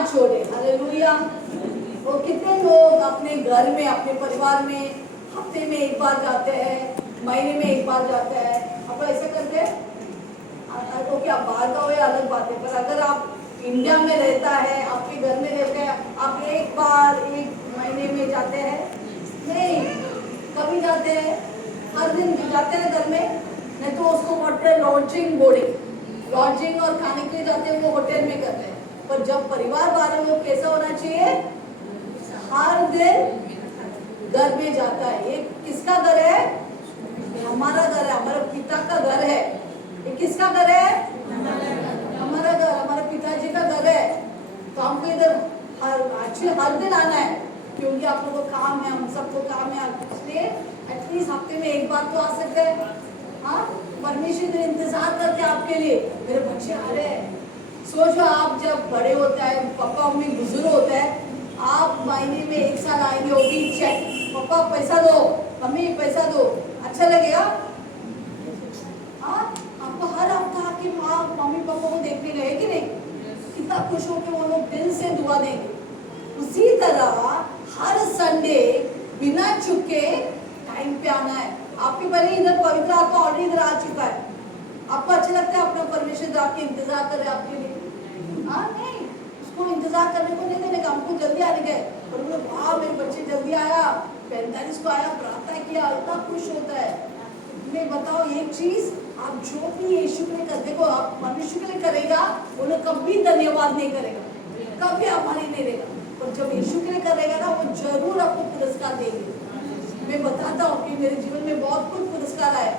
ना छोड़े। हालेलुया। वो कितने लोग अपने घर में, अपने परिवार में हफ्ते में एक बार जाते हैं, महीने में एक बार जाते हैं। आप ऐसा करते हैं? ओके, आप बाहर का हो या अलग बात है, पर अगर आप इंडिया में रहता है, आपके घर में रहते हैं, आप एक बार एक महीने में जाते हैं? नहीं। कभी जाते हैं? हर दिन जाते हैं घर में? नहीं तो उसको बोलते हैं लॉजिंग बोर्डिंग। लॉजिंग और खाने के लिए जाते हैं, वो होटल में करते हैं। पर जब परिवार वाले लोग कैसा होना चाहिए? हर दिन घर में जाता है। ये किसका घर है? हमारा घर है, हमारे पिता का घर है। ये किसका घर है? हमारा घर, हमारे पिताजी का घर है। तो हमको इधर हर दिन आना है, क्योंकि आप लोगों को काम है, हम सबको काम है, इसलिए एटलीस्ट हफ्ते में एक बार तो आ सकते हैं। हाँ, परमेश्वर इंतजार करते हैं आपके लिए। मेरे बच्चे आ रहे हैं। सोचो, आप जब बड़े होते हैं, पापा मम्मी बुजुर्ग होते हैं, आप महीने में एक साल आएंगे, वो भी चेक, पापा पैसा दो, मम्मी पैसा दो, अच्छा लगेगा? हाँ, आपको हर हफ्ता आपकी माँ मम्मी पापा को देखने गए कि नहीं? कितना खुश हो के वो लोग दिल से दुआ देंगे। उसी तरह हर संडे बिना चुके टाइम पे आना है। आपके पहले इधर पवित्र आत्मा ऑलरेडी इधर आ चुका है। आपको अच्छा लगता है अपना परमेश्वर आपके इंतजार कर रहे हैं आपके लिए? हाँ, नहीं, उसको इंतजार करने को नहीं देने का, हमको जल्दी आने गए। और बोले वाह मेरे बच्चे जल्दी आया, 45 को आया, प्रार्थना किया, इतना खुश होता है। मैं बताओ एक चीज, आप जो भी यीशु के लिए कर, देखो आप मनुष्य के लिए करेगा, वो लोग कभी धन्यवाद नहीं करेगा, कभी आभारी नहीं रहेगा। और जब यीशु के लिए करेगा ना, वो जरूर आपको पुरस्कार देंगे। मैं बताता हूँ कि मेरे जीवन में बहुत कुछ पुरस्कार आए।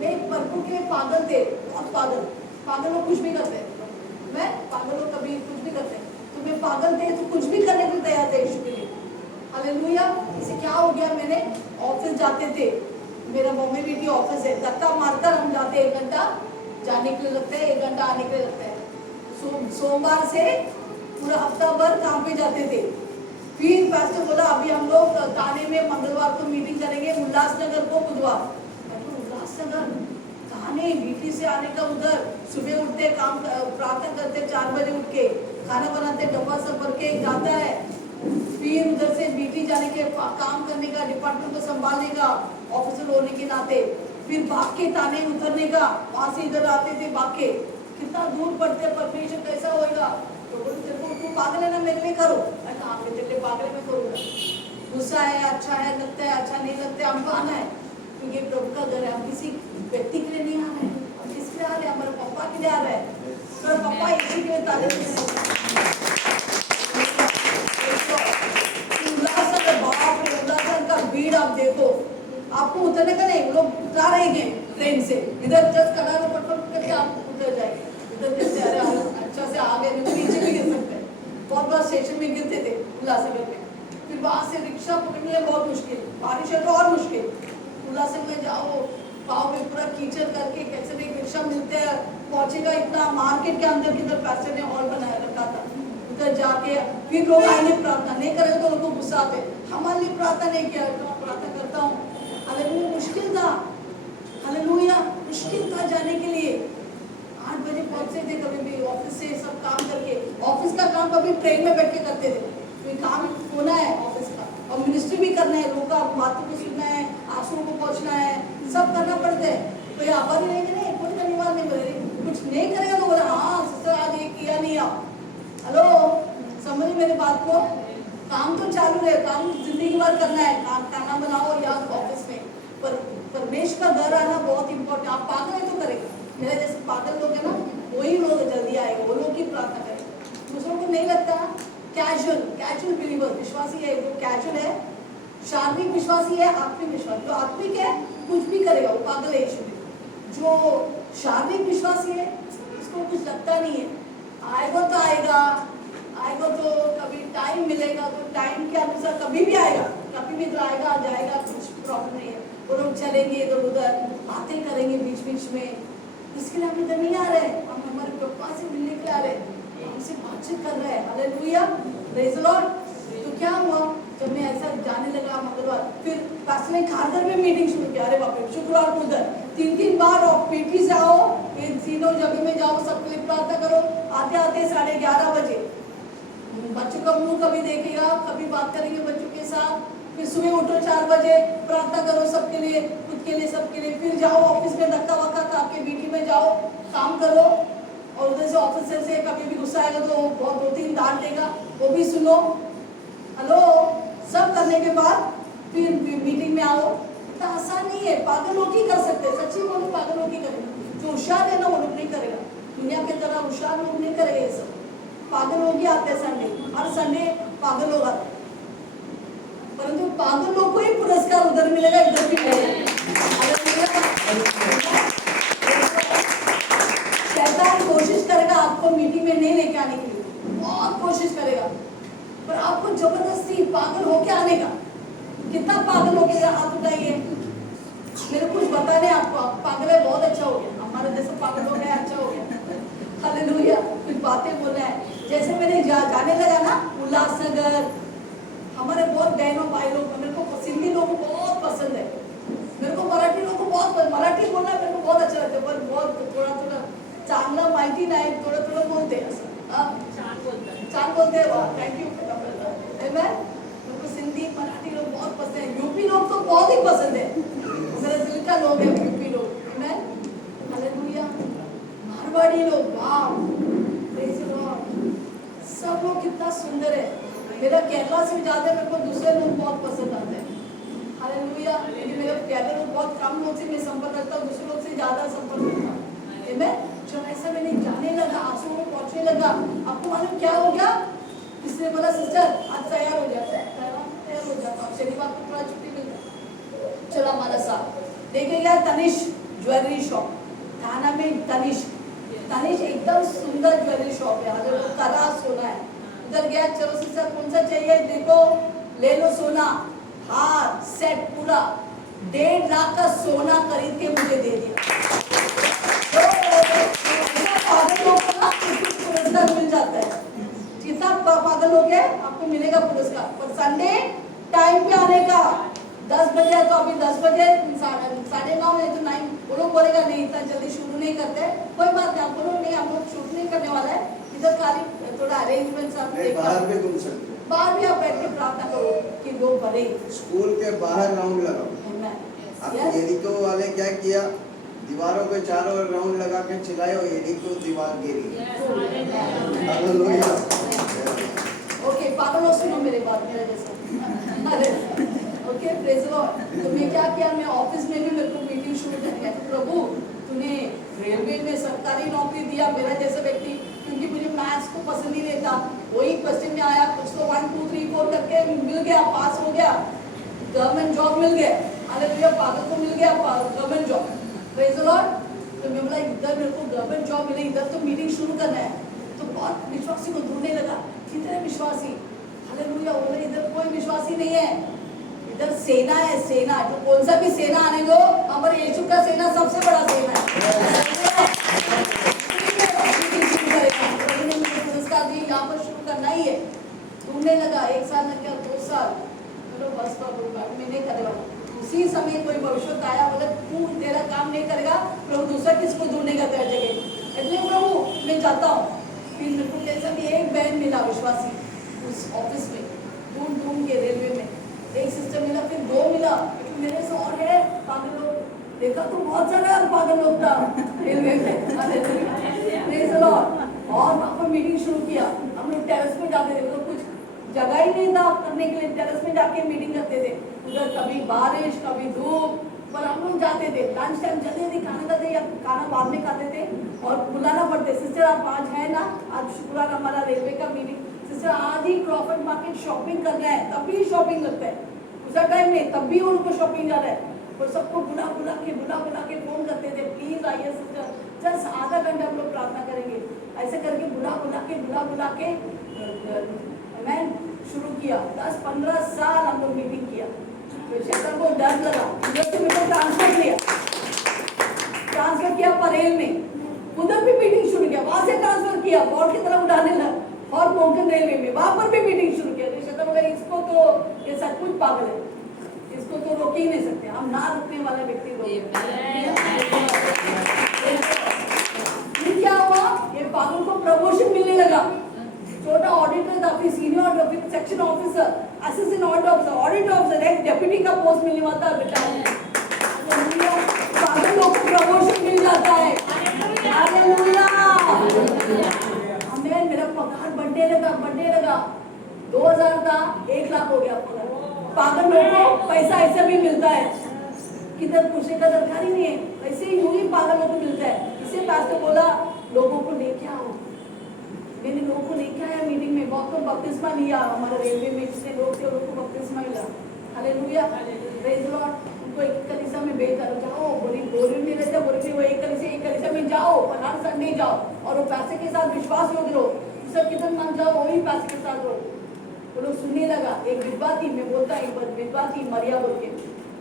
मैं प्रभु के पागल थे, बहुत पागल लोग कुछ भी करते हैं। मैं पागल लोग कभी कुछ भी करते हैं, तो मैं पागल थे तो कुछ भी करने के लिए तैयार थे यीशु के लिए। हालेलुया। इसे क्या हो गया, मैंने ऑफिस जाते थे, मेरा मम्मी बेटी ऑफिस है, धक्का मारकर हम जाते, 1 घंटा जाने के लिए लगता है, 1 घंटा आने के लिए लगता है। सोमवार से पूरा हफ्ता भर काम पे जाते थे। फिर पास्टर बोला अभी हम लोग थाने में मंगलवार को मीटिंग करेंगे, उल्लासनगर को बुधवार। उल्लासनगर थाने, बीटी से आने का उधर, सुबह उठते, काम प्रार्थना करते, 4 बजे उठ के खाना बनाते, डब्बा सब भर के जाता है। फिर उधर से बीटी जाने के काम करने का, डिपार्टमेंट को संभालने का, ऑफिसर होने के नाते, फिर भाग के थाने उतरने का, वहां से इधर आते थे भाग के। कितना दूर पड़ते, परमेश्वर कैसा होएगा? तो बोलते तू पागल है ना, मेरे लिए करो। हाँ, मैं तेरे लिए पागल में करूँगा। गुस्सा है, अच्छा है, लगता है, अच्छा नहीं लगता है, हमको आना है, क्योंकि प्रभु का घर है। हम किसी व्यक्ति के लिए नहीं आ रहे हैं, हम किसके लिए आ रहे हैं? हमारे पापा के लिए आ रहे हैं। तो पापा इसी के लिए तारीफ का भीड़ आप देखो, आपको उतरने का नहीं, लोग उतार रहेंगे ट्रेन से, इधर जस्ट कड़ा पटपट करके आप उतर जाएंगे। इधर जैसे अरे अच्छा से आगे नीचे भी गिर सकते हैं। बहुत बार स्टेशन में गिरते थे उल्लासनगर में। फिर वहां से रिक्शा पकड़ने बहुत मुश्किल, बारिश है तो और मुश्किल। उल्लासनगर में जाओ, पाँव में पूरा कीचड़ करके कैसे भी रिक्शा मिलते हैं, पहुंचेगा इतना मार्केट के अंदर किधर पैसे ने हॉल बनाया रखा था, उधर जाके फिर लोग आएंगे, प्रार्थना नहीं करेंगे तो उनको गुस्सा आते, हमारे लिए प्रार्थना नहीं किया, तो प्रार्थना करता हूँ। हालेलुया, मुश्किल था, हालेलुया, मुश्किल था जाने के लिए। 8 बजे पहुंचते थे कभी भी ऑफिस से, सब काम करके, ऑफिस का काम कभी ट्रेन में बैठ के करते थे, तो काम होना है ऑफिस का, और मिनिस्ट्री भी करना है, लोगों का बातों को सुनना है, आंसुओं को पहुंचना है, सब करना पड़ता है। तो ये आभारी रहेंगे नहीं, कोई धन्यवाद नहीं बोले, कुछ नहीं करेगा तो बोला हाँ सिस्टर आज ये किया नहीं आप। हेलो, समझ मेरे बात को? काम तो चालू है, काम जिंदगी भर करना है, काम खाना बनाओ या ऑफिस में, पर परमेश्वर का घर आना बहुत इंपॉर्टेंट। आप पागल है तो करेगा, मेरे जैसे पागल लोग है ना, वही लोग जल्दी आएगा, वो लोग ही प्रार्थना करेंगे। दूसरों को नहीं लगता, कैजुअल बिलीवर, विश्वासी है वो कैजुअल है, शारीरिक विश्वासी है, आत्मिक विश्वासी, जो आत्मिक है कुछ भी करेगा, वो पागल है यीशु में। जो शारीरिक विश्वासी है उसको कुछ लगता नहीं है, आएगा तो आएगा, तो कभी टाइम मिलेगा तो टाइम के अनुसार कभी भी आएगा, कभी भी तो आएगा जाएगा, कुछ प्रॉब्लम नहीं है। वो लोग चलेंगे इधर उधर, बातें करेंगे बीच बीच में, इसके लिए हम इधर नहीं आ रहे, हम हमारे पापा से मिलने के लिए आ रहे हैं, हमसे बातचीत कर रहे हैं। Hallelujah, praise the Lord. तो क्या हुआ जब मैं ऐसा जाने लगा मंगलवार, फिर पास में खारघर में मीटिंग शुरू किया। अरे बाप रे, शुक्रवार को उधर 3 बार और पीठी से आओ, इन तीनों जगह में जाओ, सबके लिए प्रार्थना करो, आते आते 11:30 बजे बच्चों का मुंह कभी देखेगा, कभी बात करेंगे बच्चों के साथ, फिर सुबह उठो 4 बजे, प्रार्थना करो सबके लिए, खुद के लिए, सबके लिए, फिर जाओ ऑफिस में धक्का वक्का खा के मीटिंग में जाओ, काम करो, और उधर से ऑफिसर से कभी भी गुस्सा आएगा तो बहुत 2-3 डांट देगा, वो भी सुनो। हेलो, सब करने के बाद फिर मीटिंग में आओ। इतना आसान नहीं है, पागल लोग ही कर सकते हैं, सच्ची बोलो, पागल लोग ही करेगा। जो होशियार है ना वो लोग नहीं करेगा, दुनिया के तरह होशियार लोग नहीं करेगा ये सब। पागल लोग ही आते हैं संडे, हर संडे पागल लोग आते हैं, परंतु पागल लोग को ही पुरस्कार उधर मिलेगा, इधर भी मिलेगा। शैतान कोशिश करेगा आपको मीटिंग में नहीं लेके आने के लिए, बहुत कोशिश करेगा, पर आपको जबरदस्ती पागल होके आने का। कितना पागल हो गया, हाथ उठाइए। मेरे कुछ बताने आपको, आप पागल है, बहुत अच्छा हो गया, हमारे जैसे पागल हो गया, अच्छा हो गया, हालेलुया। कुछ बातें बोलना है, जैसे मैंने जाने लगा ना उल्लासनगर, हमारे बहुत बहनों भाई लोग, मेरे को सिंधी लोग बहुत पसंद है, मेरे को मराठी लोग को बहुत, मराठी बोलना मेरे को बहुत अच्छा लगता है, पर बहुत थोड़ा चांगला माहिती नाही, थोड़ा बोलते हैं, चांग बोलते हैं, थैंक यू। मेरे को सिंधी मराठी लोग बहुत पसंद है, यूपी लोग तो बहुत ही पसंद है, मेरे दिल का लोग है यूपी लोग, हालेलुया। मारवाड़ी लोग, वाह, प्रेज़ द लॉर्ड, सब लोग कितना सुंदर है। मेरा केरला से ज्यादा मेरे को दूसरे लोग बहुत पसंद आते हैं, हालेलुया। लेकिन मेरे केरला लोग बहुत कम लोग से मैं संपर्क रखता हूँ, दूसरे लोग से ज्यादा संपर्क रखता हूँ। जब ऐसा मैंने जाने लगा, आंसू में पहुंचने लगा, आपको मालूम क्या हो गया? किसने बोला सिस्टर आज तैयार हो जाता है, तैयार हो जाता है, शनिवार को थोड़ा छुट्टी मिल जाता, चलो हमारा साथ देखेगा। तनिष्क ज्वेलरी शॉप थाना में, तनिष्क एकदम सुंदर ज्वेलरी शॉप है, हालेलुया, कड़ा सोना है। उधर गया, चलो सिस्टर कौन सा चाहिए, देखो ले लो सोना, हार सेट पूरा 1.5 लाख का सोना खरीद के मुझे दे दिया। पागल लोग को ना पुरस्कार मिल जाता है, जितना पागल हो गया आपको मिलेगा पुरस्कार। पर संडे टाइम पे आने का, 10 बजे तो अभी 10 बजे 9:30 है तो 9, वो लोग बोलेगा नहीं इतना जल्दी शुरू नहीं करते, कोई बात नहीं, आप बोलो नहीं हम लोग शुरू नहीं करने वाला है, इधर खाली थोड़ा अरेंजमेंट आप बाहर भी घूम सकते हैं, बाहर भी आप बैठ के प्रार्थना करो कि लोग भरे। स्कूल के बाहर राउंड लगाओ। अब यरीको वाले क्या किया, दीवारों पे चारों राउंड लगा के चिल्लाए और यरीको दीवार गिरी। हालेलुया। ओके, पागल लोग सुनो मेरे बात, मेरा जैसा। Okay, praise the Lord. तो मैं क्या किया, मैं ऑफिस में भी मेरे को मीटिंग शुरू करनी है, प्रभु तूने रेलवे में सरकारी नौकरी दिया मेरा जैसा व्यक्ति, क्योंकि मुझे मैथ्स को पसंद ही नहीं था, वही क्वेश्चन में आया, कुछ तो 1 2 3 4 करके मिल गया, पास हो गया, गवर्नमेंट जॉब मिल गया, हालेलुया, पागल को मिल गया government job, praise the Lord. तो मैं बोला इधर मेरे को गवर्नमेंट जॉब मिले, इधर तो मीटिंग शुरू करना है, तो बहुत विश्वासी को ढूंढने लगा, कितने विश्वासी, हालेलुया, बोले इधर कोई विश्वासी नहीं है, इधर सेना है, सेना, जो कौन सा भी सेना आने दो, हमारे यीशु का सेना सबसे बड़ा सेना है। पुरस्कार दी, यहाँ पर शुरू करना ही है, ढूंढने लगा, 1 साल लग गया, 2 साल, चलो बस मैं नहीं करेगा। उसी समय कोई भविष्य आया, बोले तू तेरा काम नहीं करेगा, प्रभु दूसरा किसको ढूंढेगा तेरा जगह, इसलिए प्रभु मैं जाता हूँ। फिर मेरे को कैसा भी एक बहन मिला विश्वासी उस ऑफिस में, ढूंढ के रेलवे में, एक सिस्टर मिला, फिर 2 मिला, मेरे से और है पागल लोग, देखा तो बहुत सारा पागल लोग था रेलवे में, प्रेज़ द लॉर्ड। और वहाँ पर मीटिंग शुरू किया, हम लोग टेरेस में जाते थे, मतलब कुछ जगह ही नहीं था करने के लिए, टेरेस में जाके मीटिंग करते थे, उधर कभी बारिश कभी धूप, पर हम लोग जाते थे, लंच टाइम जल्दी खाने खाते या खाना बाद में खाते थे, और बुलाना पड़ते, सिस्टर आप आज है ना, आज शुक्रवार हमारा रेलवे का मीटिंग, सिस्टर आज ही क्रॉफर्ड मार्केट शॉपिंग करना है, तभी शॉपिंग लगता है, उस टाइम में तब भी उनको शॉपिंग जाना है, और सबको बुला बुला के फोन करते थे, प्लीज आइए सिस्टर, जस्ट आधा घंटा हम लोग प्रार्थना करेंगे, ऐसे करके बुला के मैं शुरू किया। 10-15 साल हम लोग मीटिंग किया, तो शैतान को डर लगा, उधर से मेरे को ट्रांसफर किया परेल में, उधर भी मीटिंग शुरू किया, वहां से ट्रांसफर किया बोर्ड की तरफ उठाने लगा, और कोंकण रेलवे में वहां पर भी मीटिंग शुरू किया। तो शैतान बोला इसको तो ये सब कुछ पागल है, इसको तो रोक ही नहीं सकते, हम ना रुकने वाला व्यक्ति क्या हुआ, ये पागल को प्रमोशन मिलने लगा, छोटा ऑडिटर था, फिर सीनियर, फिर section officer, assistant audit officer, एक डेप्यूटी का पोस्ट मिलने वाला था बेटा। पागल लोग को प्रमोशन मिल जाता है। हालेलुया। हमें मेरा पगार बढ़ने लगा 2000 था 1 लाख हो गया पगार। पागल लोगों को पैसा ऐसे भी मिलता है, किधर पूछने का दरकार ही नहीं है, ऐसे ही यूं ही पागल लोगों को मिलता है। इसे पास्टर बोला लोगों को लेके आओ। मैंने लोगों को लेके आया मीटिंग में, बहुत को बपतिस्मा लिया, हमारे रेलवे में जितने लोग थे उनको बपतिस्मा मिला। Hallelujah, praise the Lord. उनको एक कलीसिया में भेजा, जाओ, बोरी में रहते, बोरी में वो एक कलीसिया में जाओ, हर संडे जाओ और वो पैसे के साथ विश्वास योग रहो, सब कितने मान जाओ, वो भी पैसे के साथ रहो। वो लोग सुनने लगा। एक विधवा थी, मैं बोलता एक विधवा थी मरिया बोल के,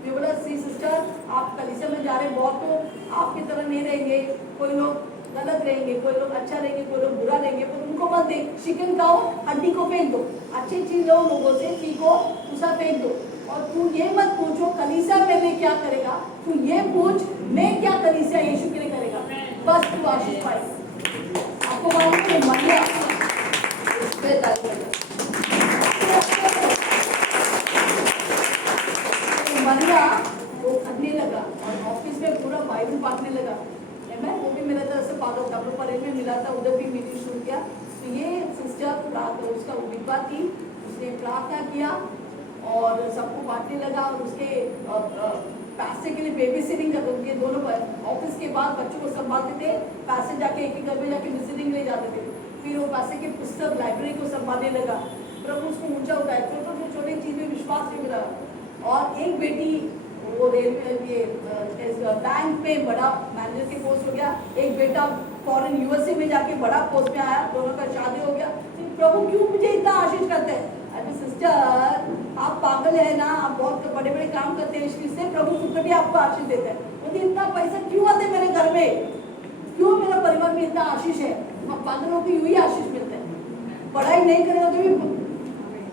मैं बोला सी सिस्टर आप कलीसिया में जा रहे बहुत तो आपकी तरह नहीं रहेंगे, कोई लोग गलत रहेंगे, कोई लोग अच्छा रहेंगे, कोई लोग बुरा रहेंगे, पर उनको मत देख, चिकन खाओ, हड्डी को फेंक दो, अच्छी चीज लो, लोगों से सीखो, दूसरा फेंक दो। और तू ये मत पूछो कलीसिया मेरे लिए क्या करेगा, तू ये पूछ मैं क्या कलीसिया यीशु के लिए करेगा, बस तू आशीष पाएगा। आपको मालूम है मरिया मरिया वो करने लगा और ऑफिस में पूरा बाइबल पढ़ने लगा। मैं वो भी मेरा तरह से पागल था, परेड में मिला था, उधर भी मीटिंग शुरू किया। तो ये सिस्टर उसका विधवा थी, उसने प्रार्थना किया और सबको बांटने लगा और उसके पैसे के लिए बेबी सिटिंग करते, उनके दोनों ऑफिस के बाद बच्चों को संभालते थे, पैसे जाके एक घर में जाके विजिटिंग ले जाते थे। फिर वो पैसे की पुस्तक लाइब्रेरी को संभालने लगा। प्रभु उसको ऊंचा उठाया, छोटे चीज में विश्वास नहीं मिला। और एक बेटी वो रेलवे बैंक में बड़ा मैनेजर के पोस्ट हो गया, एक बेटा फॉरेन यूएसए में जाके बड़ा पोस्ट में आया, दोनों का शादी हो गया। तो प्रभु क्यों मुझे इतना आशीष करते हैं? अरे सिस्टर आप पागल है ना, आप बहुत बड़े बड़े काम करते हैं, इसलिए प्रभु सुकटी आपको आशीष देते हैं। मुझे इतना पैसा क्यों आते मेरे घर में, क्यों मेरा परिवार में इतना आशीष है? हम पागलों को यूं ही आशीष मिलते हैं, पढ़ाई नहीं करेगा तो भी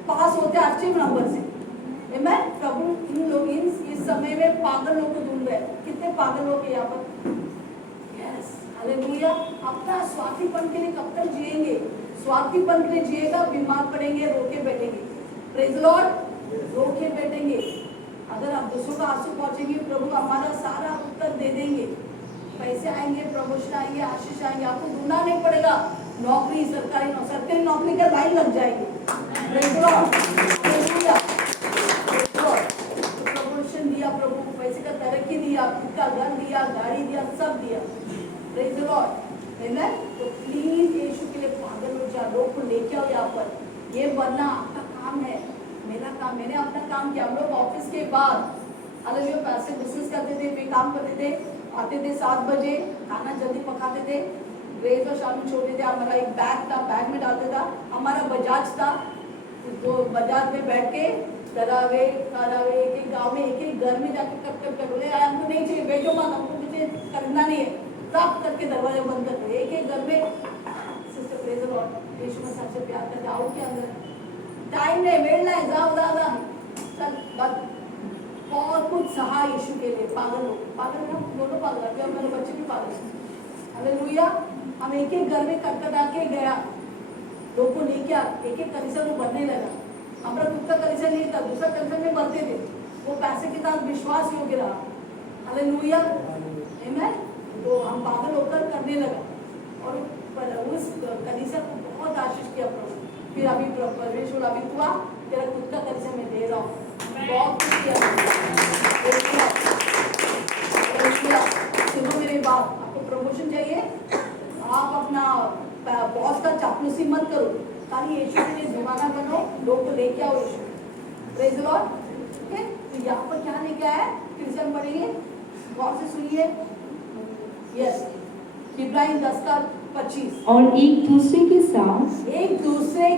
पास होते अच्छे नंबर से। मैं प्रभु इन लोग इस समय में पागल लोग को ढूंढ रहे हैं। कितने पागल लोग यहाँ पर? Yes, hallelujah. अपना स्वार्थीपन के लिए कब तक जिएंगे? स्वार्थीपन के लिए जिएगा, बीमार पड़ेंगे, रोके बैठेंगे। प्रेज लॉर्ड, रोके बैठेंगे। अगर आप दूसरों का आंसू पहुंचेंगे, प्रभु हमारा सारा उत्तर दे देंगे। पैसे आएंगे, प्रमोशन आएंगे, आशीष आएंगे, आपको ढूंढना नहीं पड़ेगा। नौकरी, सरकारी नौकरी का लाइन लग जाएगी। Praise Lord, hallelujah. प्रमोशन दिया प्रभु, पैसे का तरक्की दिया, खुद का घर दिया, गाड़ी दिया, सब दिया। प्रेज द लॉर्ड, आमेन। तो प्लीज यीशु के लिए पागल हो जाओ, लोग को लेके आओ यहाँ पर। ये बनना आपका काम है, मेरा काम। मैंने अपना काम किया। हम लोग ऑफिस के बाद अलग अलग पैसे बिजनेस करते थे, पे काम करते थे, आते थे 7 बजे, खाना जल्दी पकाते थे, ब्रेक और शाम में छोड़ते थे। हमारा एक बैग था, बैग में डालते था। हमारा बजाज था, तो बजाज में बैठ के डरावे एक गांव में एक घर में जाके कट बोले हमको नहीं चाहिए, भेजो मत, हमको मुझे करना नहीं है, तब करके दरवाजा बंद कर दो। एक घर में सिस्टर प्रेज द लॉर्ड, यीशु में सबसे प्यार करते, आओ के अंदर टाइम नहीं, वेल नहीं, जाओ चल बस। और कुछ सहा यीशु के लिए। पागल हम दोनों पागल थे, मेरे बच्चे भी पागल थे। हालेलुया। हम एक घर में कटकटा के गया, लोग को लेके एक कलीसिया को बढ़ने लगा। हमारा खुद का कलीसिया नहीं था, दूसरा कलीसिया में बढ़ते थे। वो पैसे के साथ विश्वास योग्य रहा। हालेलुया, आमेन। तो हम पागल होकर करने लगा और उस कलीसिया को बहुत आशीष किया प्रभु। फिर अभी परमेश्वर अभी हुआ, तेरा खुद का कलीसिया में दे रहा हूँ, बहुत कुछ किया। सुनो मेरे बाप, आपको प्रमोशन चाहिए, आप अपना बॉस का चापलूसी मत करो, खाली यीशु के लिए दीवाना बनो, लोग को लेके आओ यीशु। Praise the Lord. ठीक है, तो यहाँ पर क्या लेके आया? फिर से हम पढ़ेंगे, गौर से सुनिए। यस, इब्राहिम 10:25। और एक दूसरे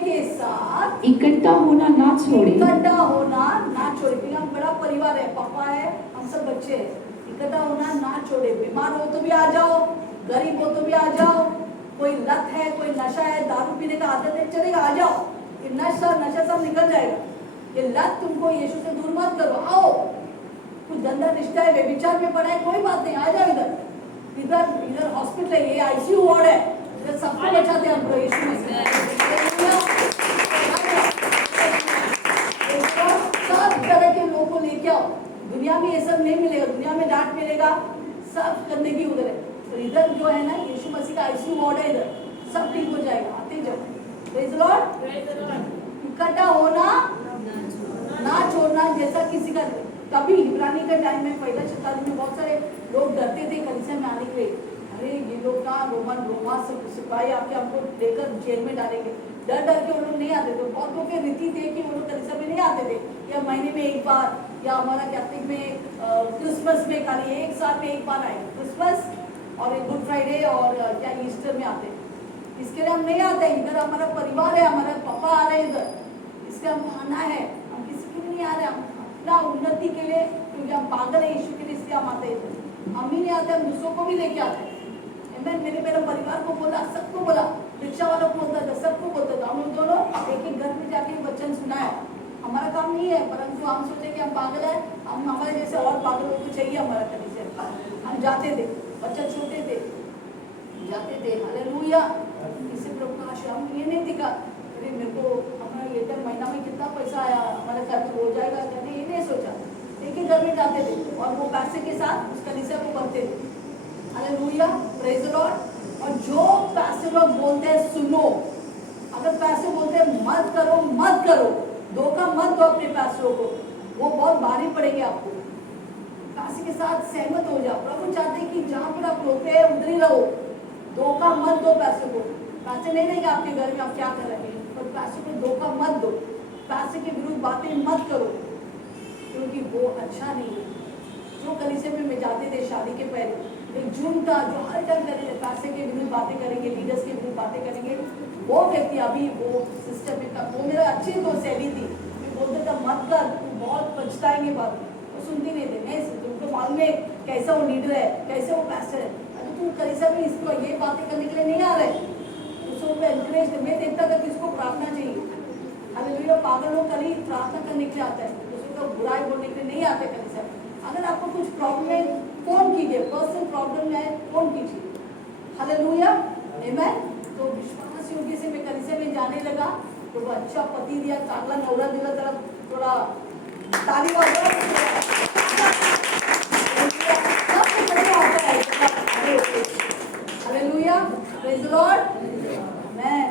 के साथ इकट्ठा होना ना छोड़े। हम बड़ा परिवार है, पापा है, हम सब बच्चे हैं। इकट्ठा होना ना छोड़े। बीमार हो तो भी आ जाओ, गरीब हो तो भी आ जाओ, कोई लत है, कोई नशा है, दारू पीने का आदत है, चलेगा, आ जाओ। ये नशा सब निकल जाएगा। ये लत तुमको यीशु से दूर मत करो, आओ। कुछ गंदा रिश्ता है, व्यभिचार में पड़ा है, कोई बात नहीं, आ जाओ इधर हॉस्पिटल है, ये आईसीयू वार्ड है, इधर सबको बचाते हैं हम लोग यीशु में। ये सब नहीं मिलेगा, दुनिया में डांट मिलेगा, सब गंदगी उधर है। तो इधर जो है ना यीशु मसीह का आईसीयू वार्ड है, इधर सब ठीक हो जाएगा। आते जाओ, प्रेज द लॉर्ड। इकट्ठा होना ना छोड़ना, जैसा किसी का कभी इब्रानी के टाइम में पहला शताब्दी में बहुत सारे लोग डरते थे कलीसिया में आने के लिए। अरे ये लोग का रोमा सिपाही आके हमको लेकर जेल में डालेंगे, डर डर के वो लोग नहीं आते थे। बहुत लोग के रीति थे कि वो लोग कलीसिया में नहीं आते थे, या महीने में एक बार, या हमारा कैथलिक में क्रिसमस में खाली एक साल में एक बार आए, क्रिसमस और एक गुड फ्राइडे और क्या ईस्टर में आते। इसके लिए हम नहीं आते, इधर हमारा परिवार है, हमारे पापा आ रहे हैं इधर, इसलिए हमको आना है। हम किसी के लिए नहीं आ रहे, हम अपना उन्नति के लिए, क्योंकि हम पागल है यीशु के लिए, इसलिए हम आते हैं। हम ही नहीं आते, हम दूसरों को भी लेके आते हैं। मैंने मेरे परिवार को बोला, सबको बोला, रिक्शा वालों को बोलता था, सबको बोलता था। हम लोग दोनों एक एक घर में जाके वचन सुनाया। हमारा काम नहीं है, परंतु हम सोचे कि हम पागल है, हम हमारे जैसे और पागल लोग को चाहिए हमारा कलीसिया। हम जाते थे, बच्चे छोटे थे, जाते थे, हालेलुया। किसी प्रभु का आशीर्वाद हम ये नहीं दिखा, अरे मेरे को अपना ये महीना में कितना पैसा आया, हमारे घर में हो जाएगा, मैंने ये नहीं सोचा। एक ही घर में जाते थे और वो पैसे के साथ उस कलीसिया को बनते थे। Hallelujah, praise the Lord. और जो पैसे लोग बोलते हैं सुनो, अगर पैसे बोलते हैं मत करो, मत करो, धोखा मत दो अपने पैसों को, वो बहुत भारी पड़ेंगे आपको। पैसे के साथ सहमत हो जाओ। प्रभु चाहते हैं कि जहाँ पर आप रोते हैं उधर ही रहो, धोखा मत दो पैसे को। पैसे नहीं देंगे आपके घर में, आप क्या करेंगे, पर पैसे को धोखा मत दो, पैसे के विरुद्ध बातें मत करो, क्योंकि वो अच्छा नहीं है। जो कलीसिया में मैं जाते थे शादी के पहले, एक जून था जो हर टाइम करे पैसे के विरुद्ध बातें करेंगे, लीडर्स के विरुद्ध बातें करेंगे, वो व्यक्ति अभी वो सिस्टम में था। वो मेरा अच्छी दोस्त सहेली थी, मैं बोलते था मत कर, तुम बहुत पछताएंगे बाद में। वो सुनती नहीं थे, नहीं तुमको मालूम है कैसा वो लीडर है, कैसे वो पैसे है, अरे तुम कलीसिया में इसको ये बातें करने के लिए नहीं आ रहे। उसको एनकरेज, मैं देखता था कि इसको प्रार्थना चाहिए। हालेलुया, पागल लोग कभी प्रार्थना करने के लिए आता है, उसको बुराई बोलने के लिए नहीं आते कलीसिया। अगर आपको कुछ प्रॉब्लम है फोन कीजिए, पर्सनल प्रॉब्लम है फोन कीजिए। हालेलुया, आमेन। तो विश्वास योग्य से मैं कलीसिया में जाने लगा, तो वो अच्छा पति दिया, चांगला नवरा दिला, जरा थोड़ा ताली बजाओ। हालेलुया, प्रेज द लॉर्ड, आमेन।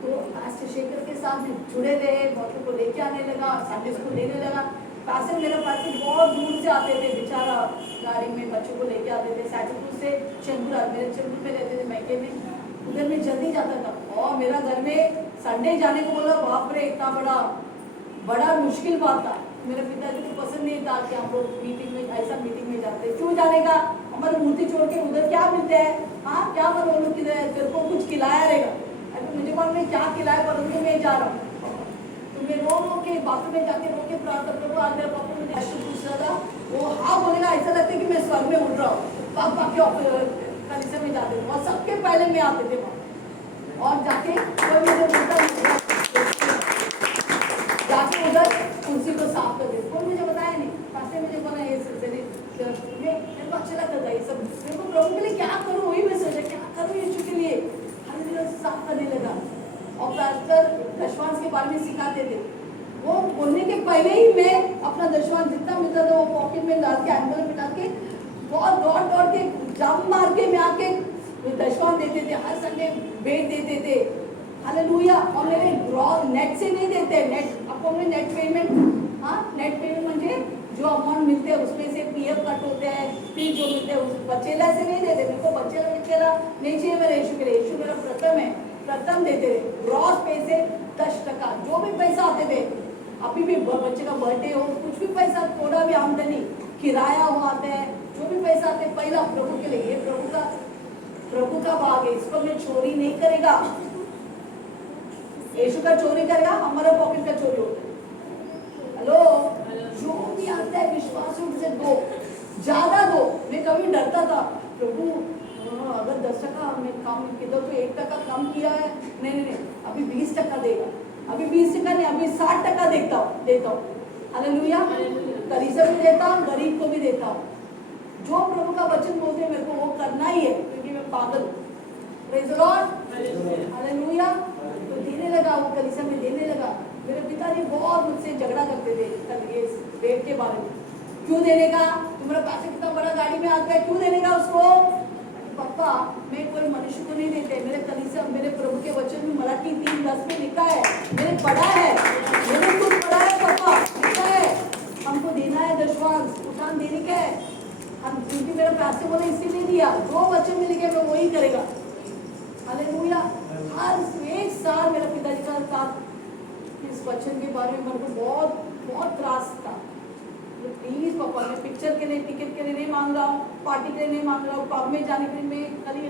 तो पास्टर शेखर के साथ जुड़े रहे, बहुत को लेके आने लगा, संडे स्कूल लेने लगा। पास्टर मेरा पास्टर बहुत दूर से आते थे बेचारा, गाड़ी में बच्चों को लेके आते थे, सैजपुर से चंदपुर, मेरे चंदपुर में रहते थे मैके में, उधर में जल्दी जाता था। और मेरा घर में संडे जाने को बोला, बाप रे इतना बड़ा मुश्किल बात था। मेरे पिताजी को पसंद नहीं था कि हम लोग मीटिंग में, ऐसा मीटिंग में जाते, क्यों जाने का, हमारी मूर्ति छोड़ के उधर क्या मिलते हैं, हाँ क्या मैं बोलूँ कि तेरे को कुछ खिलाया रहेगा, अरे मुझे मालूम नहीं क्या खिलाया, परंतु मैं जा रहा हूँ। तो मैं रो के बाथरूम में जाके रो के प्रार्थना करूँ, आज मेरा पापा मुझे ऐसे पूछ रहा था, वो हाँ बोलेगा, ऐसा लगता है कि मैं स्वर्ग में उठ रहा हूँ। पापा के कलीसिया में जाते थे और सबके पहले में आते थे वहाँ, और जाके कोई मुझे बोलता जाके उधर कुर्सी को साफ कर दे, कोई मुझे बताया नहीं, पासे मुझे बोला ये सिलसिले मेरे को अच्छा लगता था ये सब। मेरे को प्रभु के लिए क्या करूँ, वही मैं सोचा क्या करूँ यीशु के लिए, हर दिन साफ करने लगा। और पास्टर दशवांश के बारे में सिखाते थे, वो बोलने के पहले ही मैं अपना दशवांश जितना मिलता था वो पॉकेट में डाल के, एनवलप में डाल के, बहुत दौड़ के जंप मार के मैं आके दशवांश देते थे, हर संडे बेट देते थे। हालेलुया। और मेरे नेट से नहीं देते, नेट आपको नेट पेमेंट, हाँ नेट पेमेंट म्हणजे जो अमाउंट मिलते हैं उसमें से पीएफ कट होते हैं, फिर जो मिलते हैं उस बचेला से नहीं देते। मेरे को बचेला नहीं चाहिए, मेरे यीशु के लिए, यीशु मेरा प्रथम है, प्रथम देते थे। ग्रॉस पे से 10% जो भी पैसा आते थे, अभी भी बच्चे का बर्थडे हो, कुछ भी पैसा, थोड़ा भी आमदनी, किराया हो आते हैं, जो भी पैसा आते हैं पहला प्रभु के लिए, ये प्रभु का भाग है, इसको मैं चोरी नहीं करेगा। यीशु का चोरी करेगा, हमारा पॉकेट का चोरी होता है। हेलो, जो भी आता है विश्वास से दो, ज्यादा दो। मैं कभी डरता था, प्रभु अगर 10% मैं कम किधर तो 1% कम किया है, नहीं अभी 20% देगा, अभी 20% नहीं, अभी 60% देता हूँ। हालेलुया, कलीसिया भी देता हूँ, गरीब को भी देता हूँ। जो प्रभु का वचन बोलते हैं मेरे को वो करना ही है, क्योंकि मैं पागल हूँ। Praise the Lord, hallelujah. तो देने लगा, वो कलीसिया में देने लगा। मेरे पिताजी बहुत मुझसे झगड़ा करते थे ये बेट के बारे में, क्यों देने का? तुम्हारा पैसे कितना बड़ा गाड़ी में आता है, क्यों देने का उसको? पापा मैं कोई मनुष्य को नहीं देते, मेरे कलीसिया मेरे प्रभु के वचन में मराठी 3:10 में लिखा है, मैंने पढ़ा है, मैंने खुद पढ़ा है पापा, लिखा है हमको देना है दशवांश, उठान देने का है। हम क्योंकि मेरा पैसे बोले इसीलिए दिया, जो वचन में लिखे मैं वही करेगा। हालेलुया। हर एक साल मेरा पिताजी का साथ इस वचन के बारे में मेरे को बहुत बहुत त्रास था। प्लीज पापा मैं पिक्चर के लिए टिकट के लिए नहीं मांग रहा हूँ, पार्टी के लिए नहीं मांग रहा हूँ, पब में जाने के लिए मैं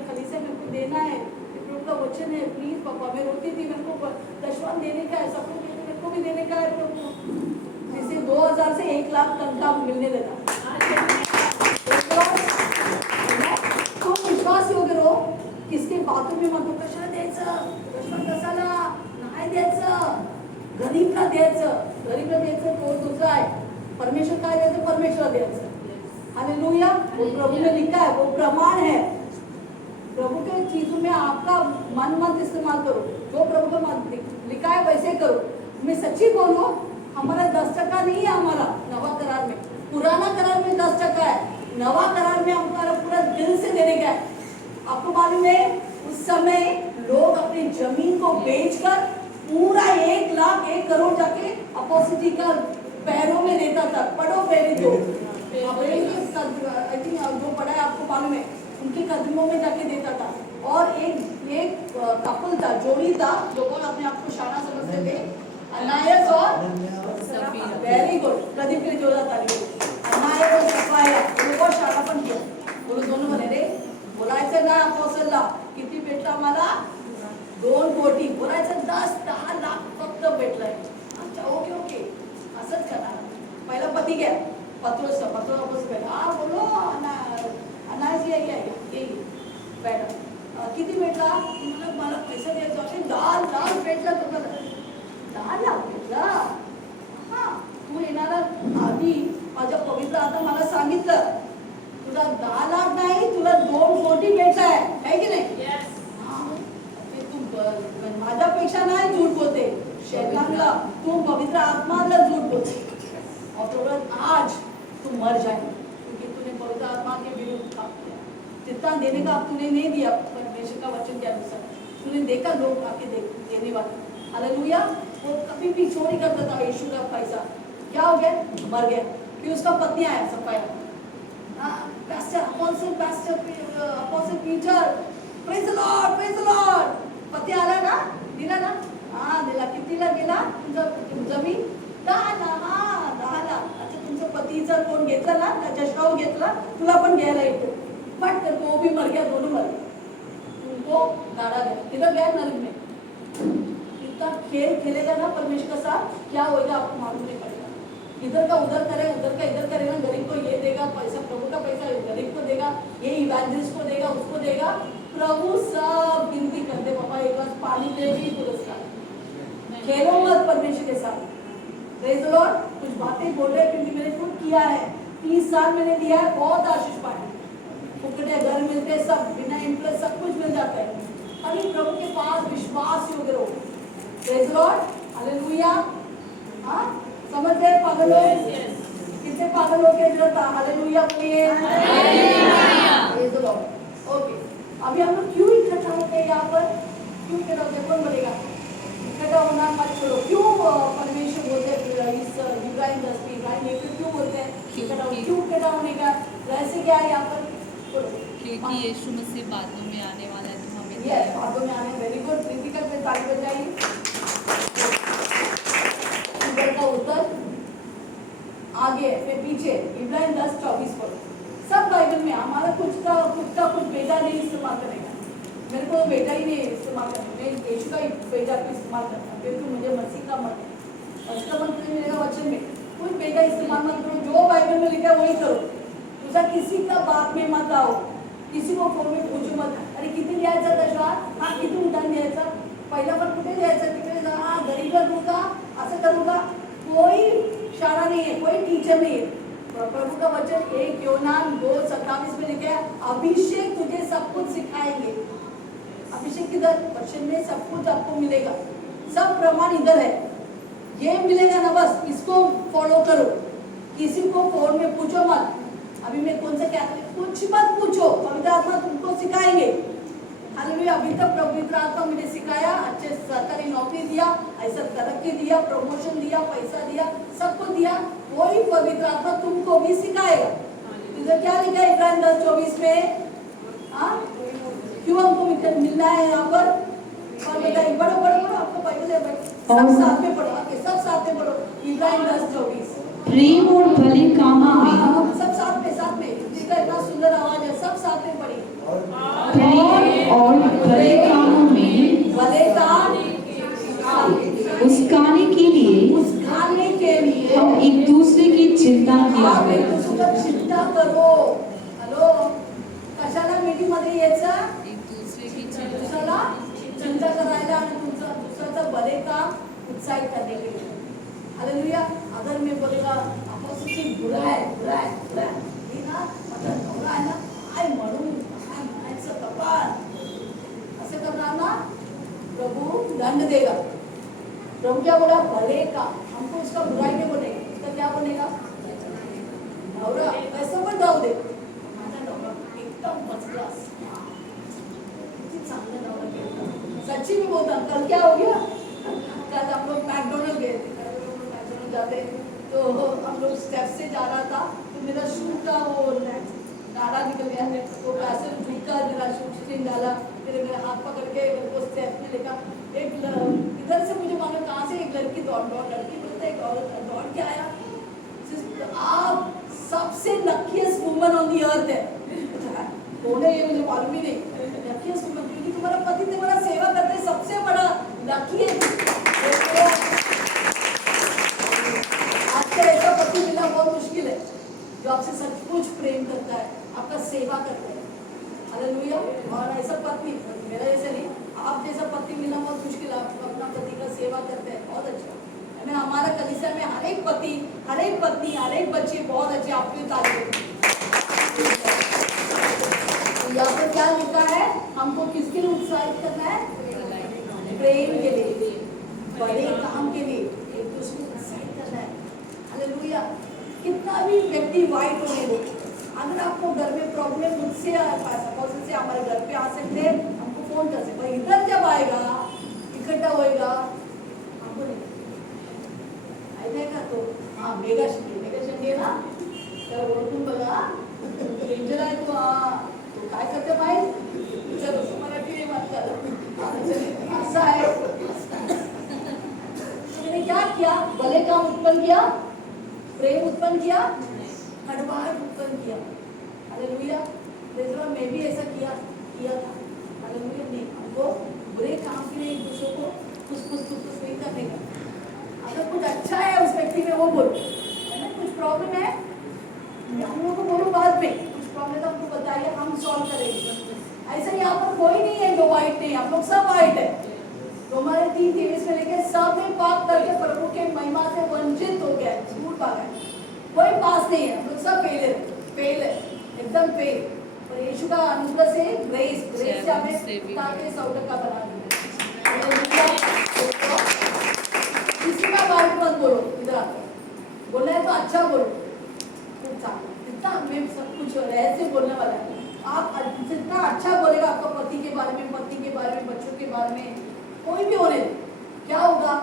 खाली से मेरे को देना है, प्रभु का वचन है। प्लीज पापा मैं रोती थी, मेरे को दशवान देने का है, सब कुछ मेरे को भी देने का है प्रभु। जिसे 2000 से 1 लाख तनख्वाह मिलने लगा। तो विश्वास योग्य रहो, किसके बातों में मत कशा द्यायचं, दशवान कशाला नाही द्यायचं, गरीबला द्यायचं तो तुझा आहे, परमेश्वर काय द्यायचं, परमेश्वर द्यायचं। हालेलुया। वो प्रभु ने लिखा है, वो प्रमाण है। प्रभु के चीजों में आपका मन मत इस्तेमाल करो, जो प्रभु का लिखा है वैसे करो। मैं सच्ची बोलूं, हमारा 10% नहीं है, हमारा नवा करार में, पुराना करार में 10% है, नवा करार में हमारा पूरा दिल से देने का है। आपको मालूम है उस समय लोग अपनी जमीन को बेचकर पूरा 1 लाख 1 करोड़ जाके अपोजिट जी का पैरों में देता था। पढ़ो पहले तो आई थिंक जो पढ़ा है आपको मालूम है, उनके कदमों में जाके देता था। और एक कपल था, जोड़ी था, जो कौन अपने आप को शाना समझते थे, अनायस और वेरी गुड, प्रदीप के जोड़ा था, अनायस और सफाया, उनको शाना पण किया। बोलो दोनों म्हणे रे बोलायचं ना अपोस्टलला, किती भेटला मला 2 कोटी, बोलायचं 10 लाख फक्त भेटलाय। अच्छा ओके असंच करा। पहिला पती गया पत्रोस हा बोलो अनायस ये बैठा किती भेटला? मला पैसा द्यायचा असेल 10 लाख भेटला तुम्हाला, 10 लाख भेटला। हा तू येणारा आधी माझ्या पवित्र आता मला सांगितलं तुला 10 लाख नाही, तुला 2 कोटी भेटलाय, है की नाही? तू माझ्यापेक्षा नाही झूठ बोलते, शैतानला तू पवित्र आत्माला झूठ बोलते। और तो आज तू मर जाएगा, क्योंकि तूने पवित्र आत्मा के विरुद्ध काम किया। जितना देने का तूने नहीं दिया परमेश्वर का वचन के अनुसार, तूने देखा लोग आके देने वाले। हालेलुया। वो कभी भी चोरी करता था यीशु का पैसा, क्या हो गया? मर गया। फिर उसका पत्नी आया सफाया, apostle Peter, praise the Lord, पती आला ना, दिला ना, हा दिला। कितीला गेला तुमचा जमीन? 10 लाख। अच्छा तुमचा पती जर कोण घेतला ना, त्याच्या घेतला, तुला पण घ्यायला येतो। बट तो भी मर गया, दोनों मर गए, उनको गाड़ा गया, इधर गया नरक में। इतना खेल खेलेगा ना परमेश्वर का साथ, क्या होगा आपको मालूम नहीं पड़ेगा। इधर का उधर करे, उधर का इधर करेगा, गरीब को ये देगा पैसा, प्रभु का पैसा गरीब को देगा, ये इवेंजलिस्ट को देगा, उसको देगा। प्रभु सब गिनती करते, पापा एक बार पानी दे भी पुरस्कार। खेलो मत परमेश्वर के साथ। Praise the Lord. कुछ बातें बोल रहे हैं क्योंकि मैंने खुद किया है, 30 साल मैंने दिया है, बहुत आशीष पाए, फुकटे घर मिलते, सब बिना इंटरेस्ट सब कुछ मिल जाता है। अभी प्रभु के पास विश्वास योग्य रहो। Praise the Lord. हालेलुया। हाँ समझ गए पागल लोग? कितने पागल लोग के जरूरत? हालेलुया बोलिए। Praise the Lord. ओके, अभी हम लोग क्यों इकट्ठा होते हैं यहाँ पर? क्यों इकट्ठा होते हैं? कौन बोलेगा? इकट्ठा होना मत छोड़ो। क्यों परमेश्वर बोलते हैं इस इब्राहिम 10 क्यों बोलते हैं इकट्ठा? क्यों इकट्ठा होने का रहस्य क्या है यहाँ पर? क्योंकि यीशु मसीह बादों में आने वाला है, तो हमें ये बादों में आने। Very good. कृतिका पे ताली बजाइए। इधर का उत्तर आगे फिर पीछे इब्राहिम 10:24 पर सब बाइबल में हमारा कुछ का बेटा नहीं इस्तेमाल करेगा। मेरे को बेटा ही नहीं इस्तेमाल करना, मैं यीशु का ही बेटा को इस्तेमाल करता, क्योंकि मुझे मसीह का मन है। उसका मन नहीं मिलेगा वचन में, कोई बेटा इस्तेमाल मत करो, जो बाइबल में लिखा है वही करो। तुझा किसी का बात में मत आओ, किसी को फोन में पूछू मत, अरे किती द्यायचा दशवार, हा किती उठान द्यायचा, पहिला पण कुठे द्यायचा, तिकडे जा, हा गरीबला दूँ का, असं करूँ का? कोई शाळा नहीं है, कोई टीचर नहीं है। प्रभु का वचन 1 योनान 2:27 में लिखा है, अभिषेक तुझे सब कुछ सिखाएंगे। अभिषेक किधर? वचन में सब कुछ आपको मिलेगा, सब प्रमाण इधर है। ये मिलेगा ना, बस इसको फॉलो करो। किसी को फोन में पूछो मत, अभी मैं कौन सा क्या कुछ मत पूछो, पवित्र आत्मा तुमको सिखाएंगे। हालेलुया। अभी तक पवित्र आत्मा मुझे सिखाया, अच्छे सरकारी नौकरी दिया, ऐसा तरक्की दिया, प्रमोशन दिया, पैसा दिया, सबको दिया। वही पवित्र आत्मा तुमको भी सिखाएगा। तुझे क्या लिखा है इब्राहिम 10:24 में? हाँ, क्यों हमको मिलना है यहाँ पर? और बताइए, पढ़ो पढ़ो पढ़ो, आपको बाइबल है, सब साथ में पढ़ो, आके सब साथ में पढ़ो। इब्राहिम 10:24। प्रेम और भले कामों में, सब साथ में जिसका इतना सुंदर आवाज है, सब साथ में पढ़िए। प्रेम और भले कामों में भले काम उस्काने के लिए हम एक दूसरे की चिंता किया आप एक करें। दूसरे का चिंता करो। हॅलो, कशाला मीटिंग मध्ये यायचं? एक दूसरे की दुसऱ्याला चिंता करायला आणि दुसऱ्याचं भले काम उत्साहित करने के लिए। हालेलुया। अगर मैं बोलेगा आपको सिर्फ बुरा है ये ना, मतलब बुरा है ना, आई म्हणून काय म्हणायचं कपाल, असं करणार ना, प्रभु दंड देगा। प्रभु क्या बोला? भले का। हमको उसका बुराई नहीं बोलेगा, उसका क्या बोलेगा? नवरा कैसा पण जाऊ दे, माझा नवरा एकदम फर्स्ट क्लास, किती चांगला नवरा केला। सच्ची में बोलता, कल क्या हो गया? कल हम लोग मैकडोनल्ड गए थे, मैकडोनल्ड जाते तो हम लोग स्टेप से जा रहा था, तो मेरा शू का वो नाड़ा निकल गया, वो पैसे झुका, मेरा शू स्ट्रिंग डाला, फिर मेरे हाथ पकड़ के मेरे को स्टेप में लेकर एक इधर से मुझे मालूम कहाँ से एक लड़की लड़की बोलते एक औरत दौड़ के आया। आप सबसे लकीएस्ट वुमन ऑन दी अर्थ है। कौन है ये मुझे मालूम ही नहीं। लकीएस्ट वुमन, क्योंकि तुम्हारा पति तुम्हारा सेवा करते हैं, सबसे बड़ा लकी है। आपको ऐसा पति मिलना बहुत मुश्किल है जो आपसे सचमुच प्रेम करता है, आपका सेवा करता है। हालेलुया। और ऐसा पत्नी, मेरा जैसे नहीं, आप जैसा पति मिलना बहुत मुश्किल है। आप अपना पति का सेवा करते हैं, बहुत अच्छा। मैं हमारा कलीसिया में हर एक पति, हर एक पत्नी, हर एक बच्चे बहुत अच्छे, आपके तारीफ। यहाँ पर क्या लिखा है? हमको किसके लिए उत्साहित करना है? प्रेम के लिए, बड़े काम के लिए एक दूसरे को उत्साहित करना है। हालेलुया। कितना भी व्यक्ति वाइट होने दो, अगर आपको घर में प्रॉब्लम मुझसे से हमारे घर पे आ सकते हैं, हमको फोन कर सकते हैं। इधर जब आएगा, इकट्ठा होएगा, हमको नहीं आएगा तो हाँ मेगा शंडे ना, तर ओळखून बघा, डेंजर आहे तो काय करते भाई, चलो मराठी में मत करो, ऐसा है। तो मैंने क्या किया? भले काम उत्पन्न किया, प्रेम उत्पन्न किया, हड़बड़ाहट उत्पन्न किया। हालेलुया। मैं भी ऐसा किया था। हालेलुया। नहीं, हमको बुरे काम के लिए एक दूसरे को कुछ नहीं करने का। अगर कुछ अच्छा है उस व्यक्ति में वो बोलो, है ना, कुछ प्रॉब्लम है हम लोग को बोलो बाद में, कुछ प्रॉब्लम हमको बताइए, हम सॉल्व करेंगे। ऐसा यहाँ पर कोई नहीं है जो वाइट नहीं, हम लोग सब वाइट है। तो हमारे 3:23 में लेके सब में पाप करके प्रभु के महिमा से वंचित हो गया, झूठ भागा है, कोई पास नहीं है, हम लोग सब फेल है, एकदम फेल। और यीशु का अनुग्रह से ग्रेस से हमें ताकि 100% बना दिया। किसी का बात मत बोलो, इधर आकर बोलना है तो अच्छा बोलो, जितना मैं सब कुछ रहस्य बोलने वाला है। आप जितना अच्छा बोलेगा आपका पति के बारे में, पत्नी के बारे में, बच्चों के बारे में, कोई भी होने दे, क्या होगा?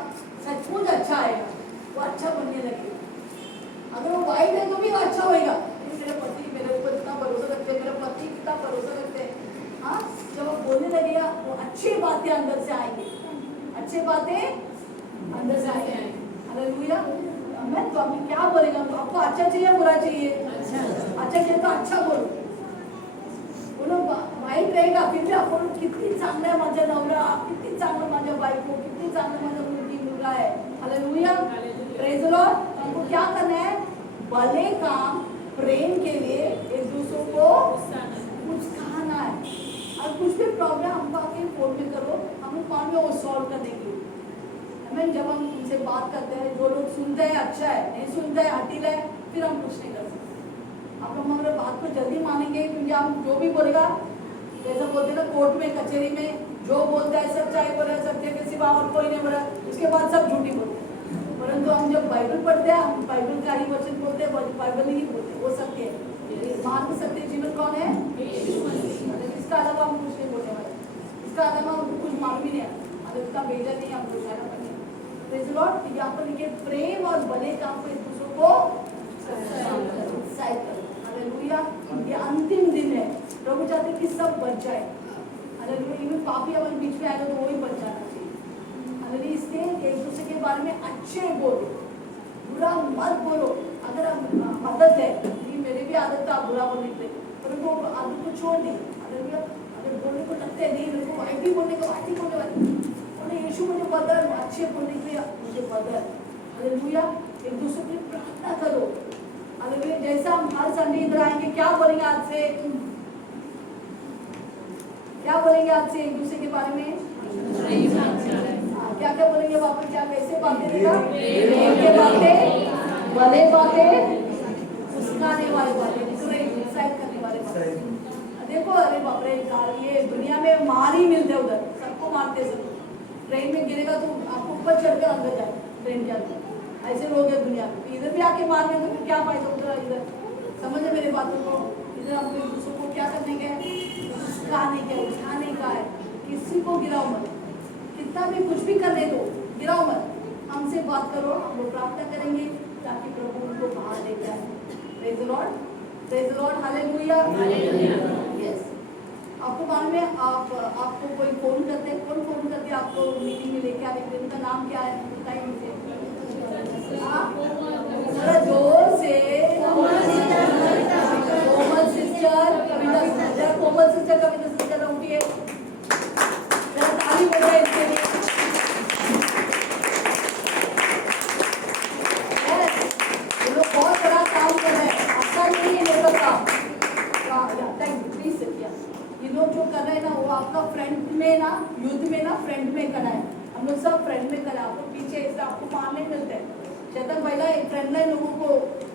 सचमुच अच्छा आएगा, वो अच्छा बनने लगेगा। अगर वो वाइट है तो भी वो अच्छा होएगा। मेरा पति मेरे ऊपर इतना भरोसा रखते हैं, मेरा पति कितना भरोसा रखते हैं। हाँ, जब वो बोलने लगेगा वो अच्छी बातें अंदर से आएंगी, अच्छी बातें अंदर से आएंगे। हालेलुया। मैं तो अभी क्या बोलेगा? तो आपको अच्छा चाहिए बुरा चाहिए? अच्छा चाहिए तो अच्छा बोलो। बोलो वाईट रहेगा फिर भी आपण किती चांगला आहे माझा नवरा, किती चांगलं माझ्या बायको, किती चांगलं माझा मुलगा है। हालेलुया। Praise the Lord. हमको क्या करना है? भले काम प्रेम के लिए एक दूसरे को उकसाना है। और कुछ भी प्रॉब्लम हमको आके फोन में करो, हम कौन में वो सॉल्व करने के लिए। हमें जब हम उनसे बात करते हैं, जो लोग सुनते हैं अच्छा है, नहीं सुनते हैं हटीला है, फिर हम कुछ नहीं कर सकते। आप लोग हमारे बात को जल्दी मानेंगे, क्योंकि हम जो भी बोलेगा, जैसा बोलते हैं ना कोर्ट में, कचहरी में, जो बोलता है सच्चाई बोला, सत्य के सिवा और कोई नहीं बोला, उसके बाद सब झूठी बोलते हैं। परंतु हम जब बाइबल पढ़ते हैं, हम बाइबल का ही वचन बोलते हैं, बाइबल नहीं बोलते, वो सत्य है। महान सत्य जीवन कौन है? इसका अलावा हम कुछ नहीं बोलने वाले, इसका अलावा हमको कुछ मालूम ही नहीं है, उसका भेजा नहीं हमको सारा बने। Praise the Lord. यहाँ पर लिखे प्रेम और भले काम को एक दूसरे को उत्साहित करो। हालेलुया। ये अंतिम दिन है, प्रभु चाहते कि सब बच जाए। हालेलुया। इवन पापी हमारे बीच में आएगा तो वो ही बच जाना चाहिए। हालेलुया। इसलिए एक दूसरे के बारे में अच्छे बोलो, बुरा मत बोलो। अगर हम आदत है, मेरे भी आदत था बुरा बोलने की, पर वो आदत को छोड़ दी। हालेलुया। अगर बोलने को लगते हैं नहीं, मेरे को वाइटी बोलने का वाइटी बोलने वाली, यीशु मुझे बदल, अच्छे बोलने के लिए मुझे बदल। हालेलुया। एक दूसरे के लिए प्रार्थना करो। हालेलुया। जैसा हम हर संडे इधर आएंगे, क्या बोलेंगे आज से? क्या बोलेंगे आज से एक दूसरे के बारे में? क्या क्या बोलेंगे वापस? क्या कैसे बातें देगा? प्रेम के बातें, भले बातें, मुस्काने वाले बातें, उत्साहित करने वाले बातें। देखो, अरे बाप रे, ये दुनिया में मार ही मिलते उधर, सबको मारते सब। ट्रेन में गिरेगा तो आपको ऊपर चढ़कर अंदर जाए ट्रेन के अंदर, ऐसे लोग हैं दुनिया में। इधर भी आके मार गए तो फिर क्या फायदा उधर इधर? समझे मेरे बातों को? इधर हमको एक दूसरे को क्या करने का है? उठाने का, उठाने का है। किसी को गिराओ मत, कितना भी कुछ भी करने दो, गिराओ मत। हमसे बात करो, हम लोग प्रार्थना करेंगे ताकि प्रभु उनको बाहर ले जाए। Praise the Lord, praise the Lord, hallelujah. Yes. आपको मालूम है, आपको कोई फोन करते हैं, कौन फोन करके आपको मीटिंग में लेके आने के लिए? उनका नाम क्या है बताइए मुझे। जरा जोर से। कोमल सिस्टर, कविता सिस्टर, कोमल सिस्टर, कविता सिस्टर उठिए, जरा ताली बजाए इसके लिए। ये लोग बहुत बड़ा काम कर रहे हैं, आसान नहीं है ये लोग काम। थैंक यू, प्लीज सिटिया। ये लोग जो कर रहे हैं ना, वो आपका फ्रेंड में ना, युद्ध में ना, फ्रेंड में करा है। हम लोग सब फ्रेंड में करा, आपको पीछे इससे आपको मारने मिलते हैं। शैतान पहला एक फ्रेंड लाइन लोगों को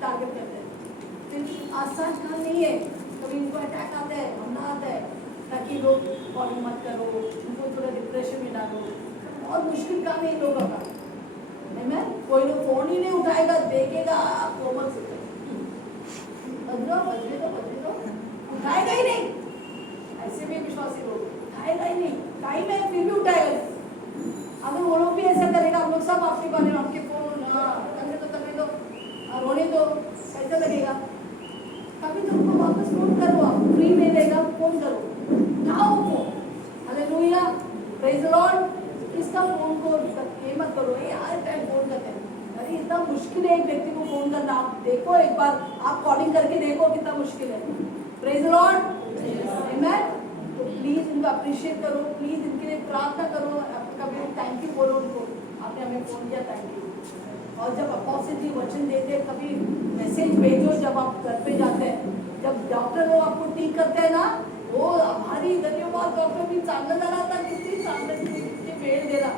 टारगेट करते हैं। फिर आसान काम नहीं है, कभी इनको अटैक आता है, हमला आता है, ताकि लोग फॉलो मत करो, उनको थोड़ा डिप्रेशन में डालो। बहुत मुश्किल काम है इन लोगों का। मैं कोई लोग फोन ही नहीं उठाएगा, देखेगा कोमल से उठाएगा ही नहीं। ऐसे भी विश्वासी लोग उठाएगा ही नहीं, टाइम है फिर भी उठाएगा नहीं। अगर वो लोग भी ऐसा करेगा, हम लोग सब आपके बारे में आपके फोन करने दो, रोने दो, कैसा लगेगा? कभी तो उनको वापस फोन करो, आप फ्री में देगा, फोन करो, उठाओ phone. Hallelujah, praise the Lord. इसका फोन को ये मत करो, ये हर टाइम फोन करते हैं। अरे इतना मुश्किल है एक व्यक्ति को फोन करना। आप देखो, एक बार आप कॉलिंग करके देखो कितना मुश्किल है। प्रेज़ द लॉर्ड, आमेन। तो प्लीज इनको अप्रिशिएट करो, प्लीज इनके लिए प्रार्थना करो, कभी थैंक यू बोलो उनको, आपने हमें फोन किया, थैंक यू। और जब पॉजिटिव वचन देते हैं, कभी मैसेज भेजो जब आप घर पे जाते हैं। जब डॉक्टर लोग आपको ठीक करते हैं ना, वो हमारी धन्यवाद डॉक्टर भी चांगलं झाला था, कितनी चांगलं कितनी वेळ दिला।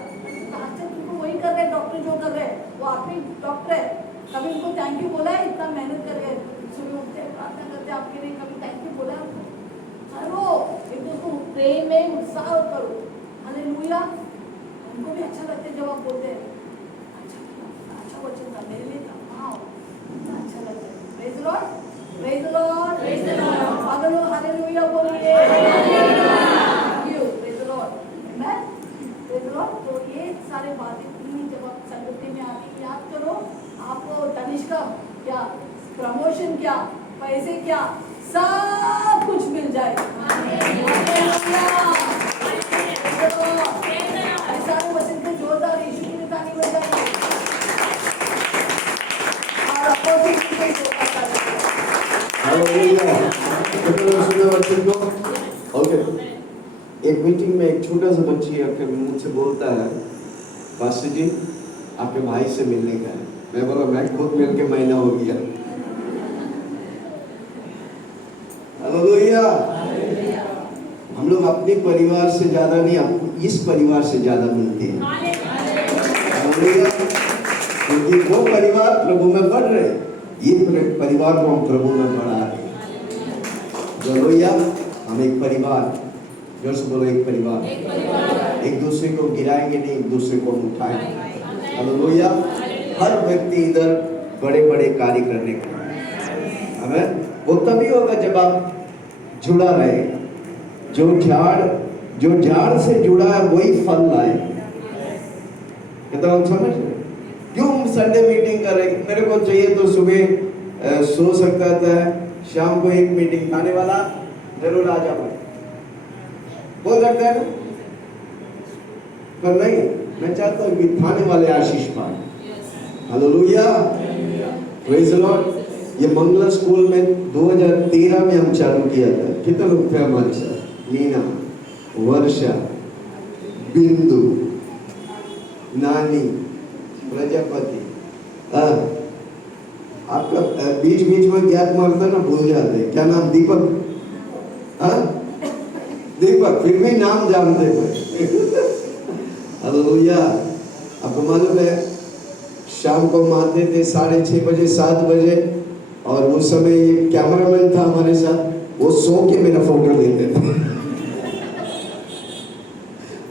अच्छा, तुमको वही कर रहे हैं डॉक्टर जो कर रहे हैं, वो आप ही डॉक्टर है। कभी उनको थैंक यू बोला है? इतना मेहनत कर रहे हैं, सुबह उठते हैं, प्रार्थना करते हैं आपके लिए, कभी थैंक यू बोला है? करो, एक दूसरे को प्रेम में उत्साह करो। हालेलुया। उनको भी अच्छा लगता है जब आप बोलते हैं अच्छा वचन था मेरे लिए था, हाँ अच्छा लगता है। Praise the Lord, praise the Lord, praise the Lord. अगर लोग हालेलुया बोलिए, thank you, praise the Lord, amen, praise the Lord. तो ये सारे बातें जब आप संगति में आके याद करो, आपको तनिष्का क्या, प्रमोशन क्या, पैसे क्या, सब कुछ मिल जाएगा। ऐसा वचन के जोरदार यीशु की ताली बजाएंगे और अपोजिट के जोरदार ओके। एक मीटिंग में एक छोटा सा बच्ची आके मुझसे बोलता है, पास्टर जी आपके भाई से मिलने का है। मैं बोला मैं खुद मिल के महीना हो गया। हालेलुया। हम लोग अपने परिवार से ज्यादा नहीं, आपको इस परिवार से ज्यादा मिलते हैं। हालेलुया। क्योंकि वो परिवार प्रभु में बढ़ रहे, ये परिवार को हम प्रभु में बढ़ा रहे। हालेलुया। हम एक परिवार, जोर से बोलो एक परिवार। एक दूसरे को गिराएंगे नहीं, एक दूसरे को उठाएंगे। हालेलुया। हर व्यक्ति इधर बड़े बड़े कार्य करने का हमें वो तभी होगा जब आप जुड़ा रहे। जो झाड़ से जुड़ा है वही फल लाए। कितना हम समझ रहे? क्यों हम संडे मीटिंग कर रहे? मेरे को चाहिए तो सुबह सो सकता था, शाम को एक मीटिंग आने वाला जरूर आ जाओ, बोल सकता है ना? पर नहीं, मैं चाहता हूँ कि थाने वाले आशीष पाए। Hallelujah, praise the Lord. ये मंगला स्कूल में 2013 में हम चालू किया था। कितने लोग थे हमारे साथ? मीना, वर्षा, बिंदु, नानी, प्रजापति। आपका बीच बीच में गैप मारता ना, भूल जाते। क्या नाम? दीपक। दीपक, फिर भी नाम जानते हैं। हालेलुया। आपको मालूम है शाम को हम आते थे 6:30 बजे 7 बजे, और उस समय एक कैमरामैन था हमारे साथ, वो सो के मेरा फोटो लेते थे।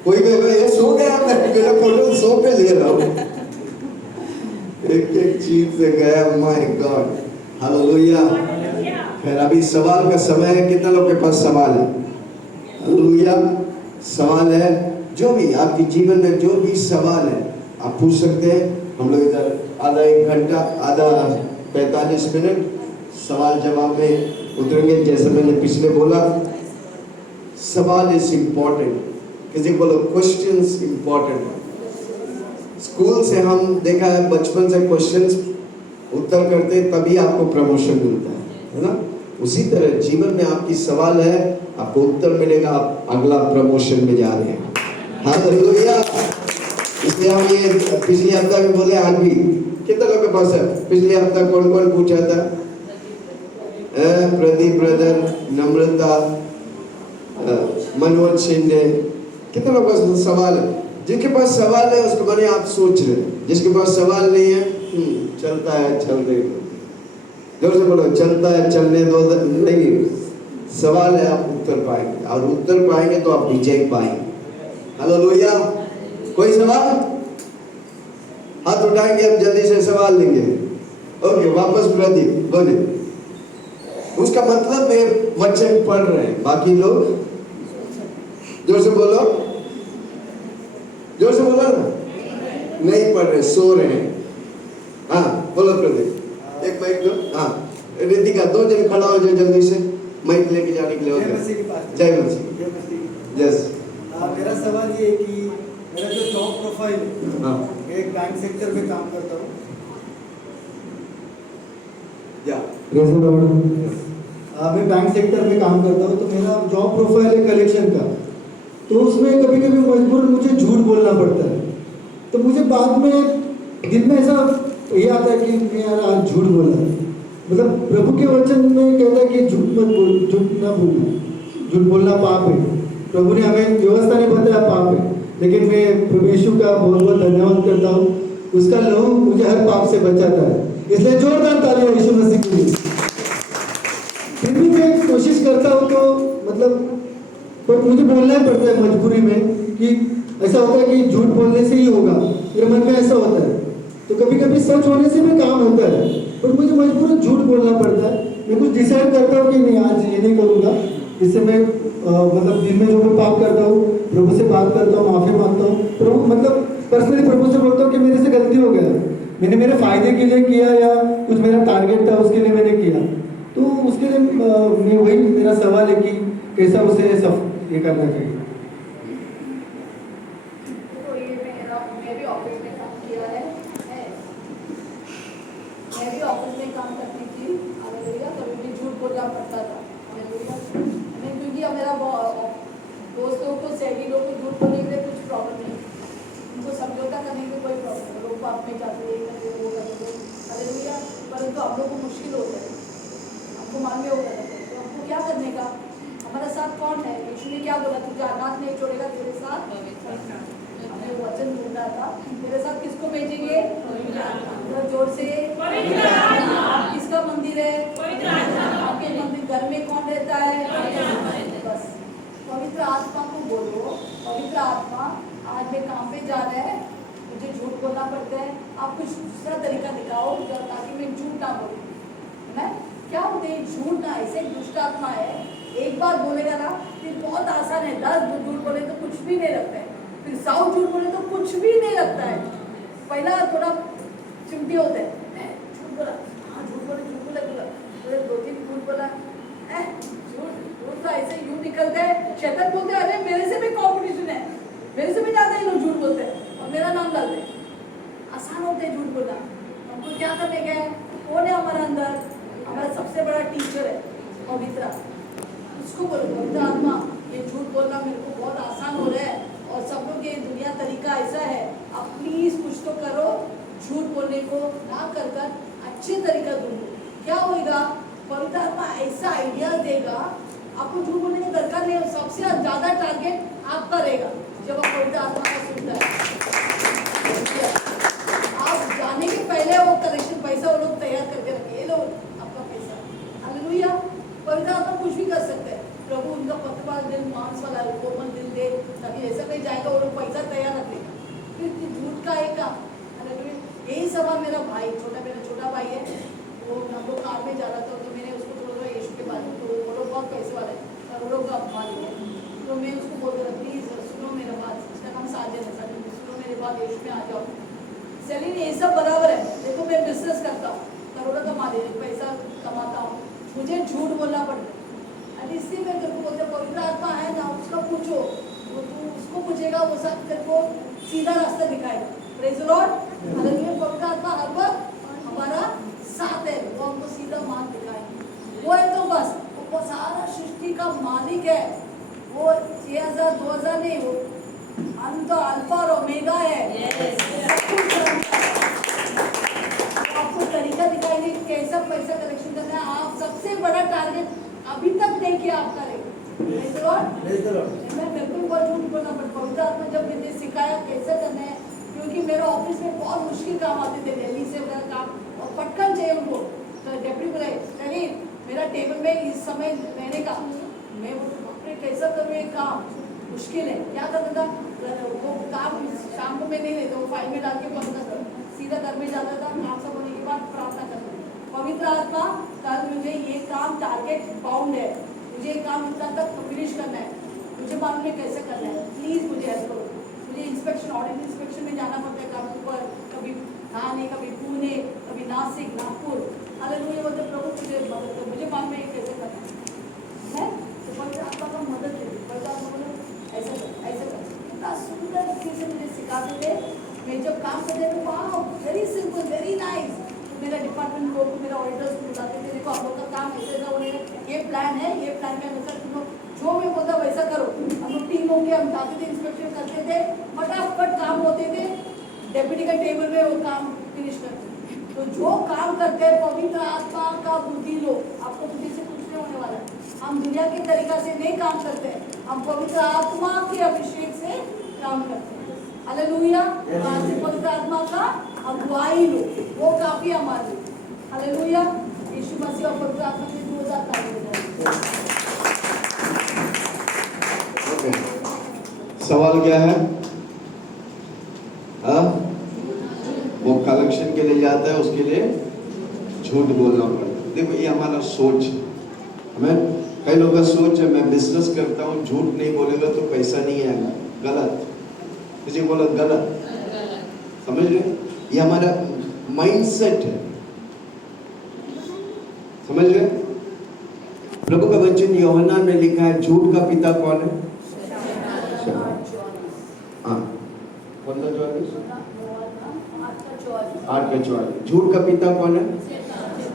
कोई कहेगा ये सो गया, मैं मेरा फोटो सो के ले रहा हूँ। एक एक चीज से गया। My God, hallelujah. फिर अभी सवाल का समय है। कितना लोग के पास सवाल है? हालेलुया। सवाल है, जो भी आपके जीवन में जो भी सवाल है आप पूछ सकते हैं। हम लोग इधर आधा 1 घंटा, आधा 45 मिनट सवाल जवाब में उतरेंगे। जैसे मैंने पिछले बोला, सवाल इज इम्पोर्टेंट। किसी को बोलो क्वेश्चंस इम्पोर्टेंट। स्कूल से हम देखा है, बचपन से क्वेश्चंस उत्तर करते तभी आपको प्रमोशन मिलता है ना? उसी तरह जीवन में आपकी सवाल है, आपको उत्तर मिलेगा, आप अगला प्रमोशन में जा रहे हैं। हालेलुया। इसलिए हम ये पिछले हफ्ता भी बोले, आज भी। कितना लोग के पास है? पिछले हफ्ता कौन कौन पूछा था? प्रदीप ब्रदर, नम्रता, मनोज शिंदे। कितना लोग का सवाल है? जिनके पास सवाल है उसके बारे में आप सोच रहे हैं। जिसके पास सवाल नहीं है, चलता है चलने दो। जोर से बोलो, चलता है चलने दो। नहीं, सवाल है, आप उत्तर पाएंगे, और उत्तर पाएंगे तो आप विजय पाएंगे। हालेलुया। कोई सवाल? हाथ उठाएंगे, हम जल्दी से सवाल लेंगे। ओके, वापस प्रदीप बोले। उसका मतलब है वचन पढ़ रहे हैं। बाकी लोग जोर से बोलो, जोर से बोलो ना। नहीं पढ़ रहे, सो रहे हैं। हाँ बोलो प्रदीप। एक माइक दो। हाँ रितिका, 2 जन खड़ा हो जाए जल्दी से, माइक लेके जाने के लिए। जय मसीह। यस। मेरा सवाल ये है कि मेरा जो जॉब प्रोफाइल है, एक बैंक सेक्टर में काम करता हूँ। मैं बैंक सेक्टर में काम करता हूँ, तो मेरा जॉब प्रोफाइल है कलेक्शन का। तो उसमें कभी कभी मजबूरन मुझे झूठ बोलना पड़ता है। तो मुझे बाद में दिन में ऐसा ये आता है कि मैं यार आज झूठ बोला। मतलब प्रभु के वचन में कहता है कि झूठ मत बोल, झूठ ना बोलना, झूठ बोलना पाप है। प्रभु ने हमें व्यवस्था नहीं बताया पाप है, लेकिन मैं प्रभु यीशु का बहुत बहुत धन्यवाद करता हूँ। उसका लहू मुझे हर पाप से बचाता है। इसलिए जोरदार तालियां यीशु मसीह के लिए। फिर भी मैं कोशिश करता हूँ, तो मतलब पर मुझे बोलना ही पड़ता है मजबूरी में, कि ऐसा होता है कि झूठ बोलने से ही होगा, मेरे मन में ऐसा होता है। तो कभी कभी सच होने से भी काम होता है, पर मुझे मजबूरन झूठ बोलना पड़ता है। मैं कुछ डिसाइड करता हूँ कि नहीं, आज ये नहीं करूँगा। इससे मैं मतलब दिन में जो मैं पाप करता हूँ, प्रभु से बात करता हूँ, माफी मांगता हूँ। प्रभु मतलब पर्सनली प्रभु से बोलता हूँ कि मेरे से गलती हो गया, मैंने मेरे फायदे के लिए किया, या कुछ मेरा टारगेट था उसके लिए मैंने किया। तो उसके लिए मैं वही मेरा सवाल है कि कैसा उसे ये करना चाहिए। तो ये मैं भी ऑफिस में काम किया है। मैं भी ऑफिस में काम करती थी। हालेलुया। कभी भी झूठ बोलना पड़ता था। हालेलुया। मैं क्योंकि अब मेरा दोस्तों को, सहेली लोग को झूठ बोलने के लिए कुछ प्रॉब्लम नहीं, उनको समझौता करने की कोई प्रॉब्लम नहीं। लोग पाप में जाते हैं, करते वो करते। हालेलुया। परंतु हम लोग को मुश्किल होता है, आपको मालूम होगा। तो आपको क्या करने का? हमारा साथ कौन है? यीशु ने क्या बोला? तुझे अनाथ नहीं छोड़ेगा, तेरे साथ हमें वचन ढूंढना था। तेरे साथ किसको भेजेंगे? जोर से। आप किसका मंदिर है? आपके मंदिर घर में कौन रहता है? बस पवित्र आत्मा को बोलो, पवित्र आत्मा आज मैं काम पे जा रहा है, मुझे झूठ बोलना पड़ता है। आप कुछ दूसरा तरीका दिखाओ ताकि मैं झूठ ना बोलूँ, है ना? क्या होते हैं झूठ ना, ऐसे दुष्ट आत्मा है, एक बार बोलेगा ना फिर बहुत आसान है, 10 झूठ बोले तो कुछ भी नहीं लगता है, फिर 100 झूठ बोले तो कुछ भी नहीं लगता है। पहला थोड़ा चिमटी होता है, झूठ बोला, हाँ झूठ बोला, फिर 2-3 झूठ बोला, झूठ तो ऐसे यूं निकलते हैं। शैतान बोलते हैं अरे मेरे से भी कंपटीशन है, मेरे से भी ज्यादा ही लोग झूठ बोलते हैं और मेरा नाम डालते हैं। आसान होते हैं झूठ बोलना। हमको क्या करने गए, कौन है हमारा अंदर, हमारा सबसे बड़ा टीचर है पवित्र, उसको बोलो पवित्र आत्मा ये झूठ बोलना मेरे को बहुत आसान हो रहा है और सब लोग ये दुनिया तरीका ऐसा है, आप प्लीज कुछ तो करो, झूठ बोलने को ना कर कर अच्छे तरीका ढूंढो। क्या होगा, पवित्र आत्मा ऐसा आइडिया देगा, आपको झूठ बोलने की दरकार नहीं है, सबसे ज्यादा टारगेट आपका रहेगा जब आप पवित्र आत्मा का सुनते हैं। आप जाने के पहले वो कलेक्शन पैसा वो लोग तैयार करके रखे, ये लो आपका पैसा, हालेलुया। पवित्र आत्मा कुछ भी कर सकते हैं, प्रभु उनका पत्रवार दिल, मांस वाला कोमल दिल दे ताकि ऐसा नहीं जाएगा, वो लोग पैसा तैयार रख लेगा, फिर झूठ का एक काम, हालेलुया। यही सभा मेरा भाई मेरा छोटा भाई है, वो हम लोग कार में जा रहा था तो मैंने उसको बोला यीशु के बारे में, तो वो लोग बहुत पैसे वाले और वो लोग का मालिक है, तो मैं उसको बोल रहा प्लीज सुनो मेरा बात, इसका नाम साजन है, सुनो मेरी बात, यीशु में आ जाओ। सेलिन ये सब बराबर है, देखो मैं बिजनेस करता हूँ, करोड़ों कमा ले, पैसा कमाता हूँ, मुझे झूठ बोलना पड़ता है, अरे इससे मैं तेरे को बोलते पवित्र आत्मा है ना, उसका पूछो, वो तू उसको पूछेगा, वो सब तेरे को सीधा रास्ता दिखाएगा। Praise the Lord, hallelujah. पवित्र आत्मा हर वक्त हमारा साथ है, वो हमको सीधा मार्ग दिखाएगा, वो है तो बस, वो सारा सृष्टि का मालिक है, वो 6000 2000 नहीं, वो अंत अल्फा और ओमेगा है, आपको तरीका दिखाएंगे कैसा पैसा कलेक्शन करना है। आप सबसे बड़ा टारगेट अभी तक नहीं किया, आप करेंगे। मैं बिल्कुल बहुत झूठ बोलना पड़ता, पवित्र आत्मा जब मुझे सिखाया कैसे करना है, क्योंकि मेरे ऑफिस में बहुत मुश्किल काम आते थे, दिल्ली से मेरा काम और पटकन चाहिए उनको, तो डेप्यूटी बोले नहीं मेरा टेबल में इस समय रहने का, मैं बोलते कैसा करूँ, ये काम मुश्किल है, क्या करता था, वो काम शाम को मैं नहीं लेता, वो फाइल में डाल के बंद कर, सीधा घर में जाता था, काम सब होने के बाद प्रार्थना करता। पवित्र आत्मा कल मुझे ये काम टारगेट बाउंड है, मुझे ये काम इतना तक फिनिश करना है, मुझे मालूम है कैसे करना है, प्लीज मुझे हेल्प करो। मुझे इंस्पेक्शन, ऑडिट इंस्पेक्शन में जाना पड़ता है, काम ऊपर कभी ठाणे, कभी पुणे, कभी नासिक, नागपुर, हालेलुया। मतलब प्रभु मुझे मदद करो, मुझे मालूम है कैसे करना है, तो पवित्र आत्मा का मदद ले, पवित्र आत्मा बोलो ऐसा कर, ऐसा कर, इतना सुंदर तरीके से मुझे सिखाते थे। मैं जब काम करते थे, वाह वेरी सिंपल, वेरी नाइस, मेरा डिपार्टमेंट लोग, मेरा ऑडिटर्स को बुलाते थे, देखो आप लोग का काम ऐसे ऐसा होने, ये प्लान है, ये प्लान के अनुसार तुम लोग जो मैं बोलता वैसा करो। हम लोग टीम होकर हम जाते थे, इंस्पेक्शन करते थे, फटाफट काम होते थे, डेप्यूटी का टेबल में वो काम फिनिश करते। तो जो काम करते हैं पवित्र आत्मा का बुद्धि लो, आपको बुद्धि से कुछ नहीं होने वाला है। हम दुनिया के तरीका से नहीं काम करते हैं, हम पवित्र आत्मा के अभिषेक से काम करते हैं, हालेलुया। आज से पवित्र आत्मा का अगुवाई लो, वो काफी हमारे लिए, हालेलुया। यीशु मसीह और पवित्र आत्मा के 2000 तारीख सवाल क्या है? वो कलेक्शन के लिए जाता है, उसके लिए झूठ बोलना पड़ता है। देखो ये हमारा सोच, हमें कई लोगों का सोच है मैं बिजनेस करता हूँ, झूठ नहीं बोलेगा तो पैसा नहीं आएगा, गलत, किसी बोला गलत, समझ रहे? ये हमारा माइंडसेट है, समझ रहे? प्रभु का वचन यूहन्ना में लिखा है, झूठ का पिता कौन है? हाँ, 8:44। झूठ का पिता कौन है?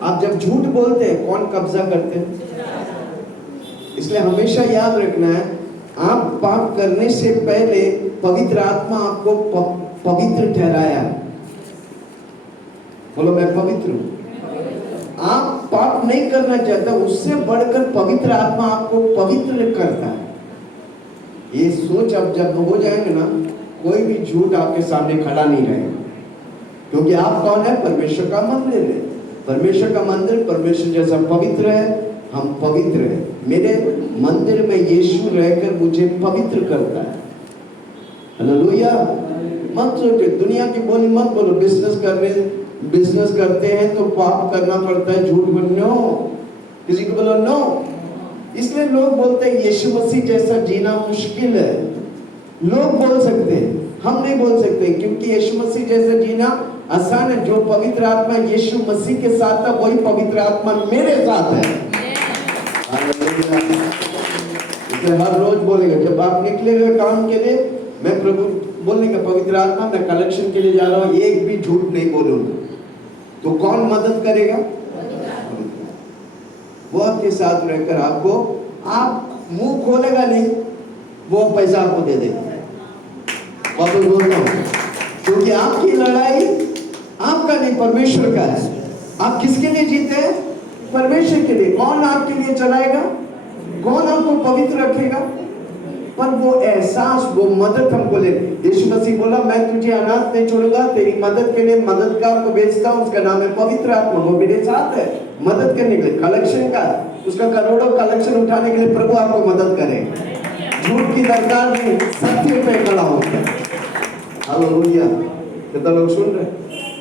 आप जब झूठ बोलते हैं कौन कब्जा करते हैं? इसलिए हमेशा याद रखना है, आप पाप करने से पहले पवित्र आत्मा आपको पवित्र ठहराया। बोलो मैं पवित्र हूं। आप पाप नहीं करना चाहता, उससे बढ़कर पवित्र आत्मा आपको पवित्र करता है। ये सोच अब जब हो जाएंगे ना, कोई भी झूठ आपके सामने खड़ा नहीं रहेगा, क्योंकि आप कौन है? परमेश्वर का मंदिर है। परमेश्वर का मंदिर परमेश्वर जैसा पवित्र है, हम पवित्र हैं। मेरे मंदिर में यीशु रहकर मुझे पवित्र करता है, हालेलुया। मत सोचो, दुनिया की बोली मत बोलो। बिजनेस करते हैं तो पाप करना पड़ता है, झूठ बोलो। किसी को बोलो नो। इसलिए लोग बोलते हैं यीशु मसीह जैसा जीना मुश्किल है। लोग बोल सकते हैं, हम नहीं बोल सकते, क्योंकि यीशु मसीह जैसा जीना आसान है। जो पवित्र आत्मा यीशु मसीह के साथ था, वही पवित्र आत्मा मेरे साथ है। इसलिए हर रोज बोलेगा, जब आप निकलेगा काम के लिए, मैं प्रभु बोलने का पवित्र आत्मा मैं कलेक्शन के लिए जा रहा हूँ, एक भी झूठ नहीं बोलूंगा। तो कौन मदद करेगा? वो आपके साथ रहकर आपको, आप मुंह खोलेगा नहीं, वो पैसा आपको दे देगा। वापस बोलता हूँ, क्योंकि आपकी लड़ाई आपका नहीं, परमेश्वर का है। आप किसके लिए जीते हैं? परमेश्वर के लिए। कौन आपके लिए चलाएगा? कौन आपको पवित्र रखेगा? पर वो एहसास, वो मदद हमको ले। यीशु मसीह बोला, मैं तुझे अनाथ नहीं छोड़ूंगा, तेरी मदद के लिए मददगार को भेजता हूँ, उसका नाम है पवित्र आत्मा। वो मेरे साथ है मदद करने के लिए। कलेक्शन का, उसका करोड़ों कलेक्शन उठाने के लिए प्रभु आपको मदद करे। झूठ की दरकार नहीं, सत्य पे खड़ा होकर। हालेलुया। कितना लोग सुन रहे?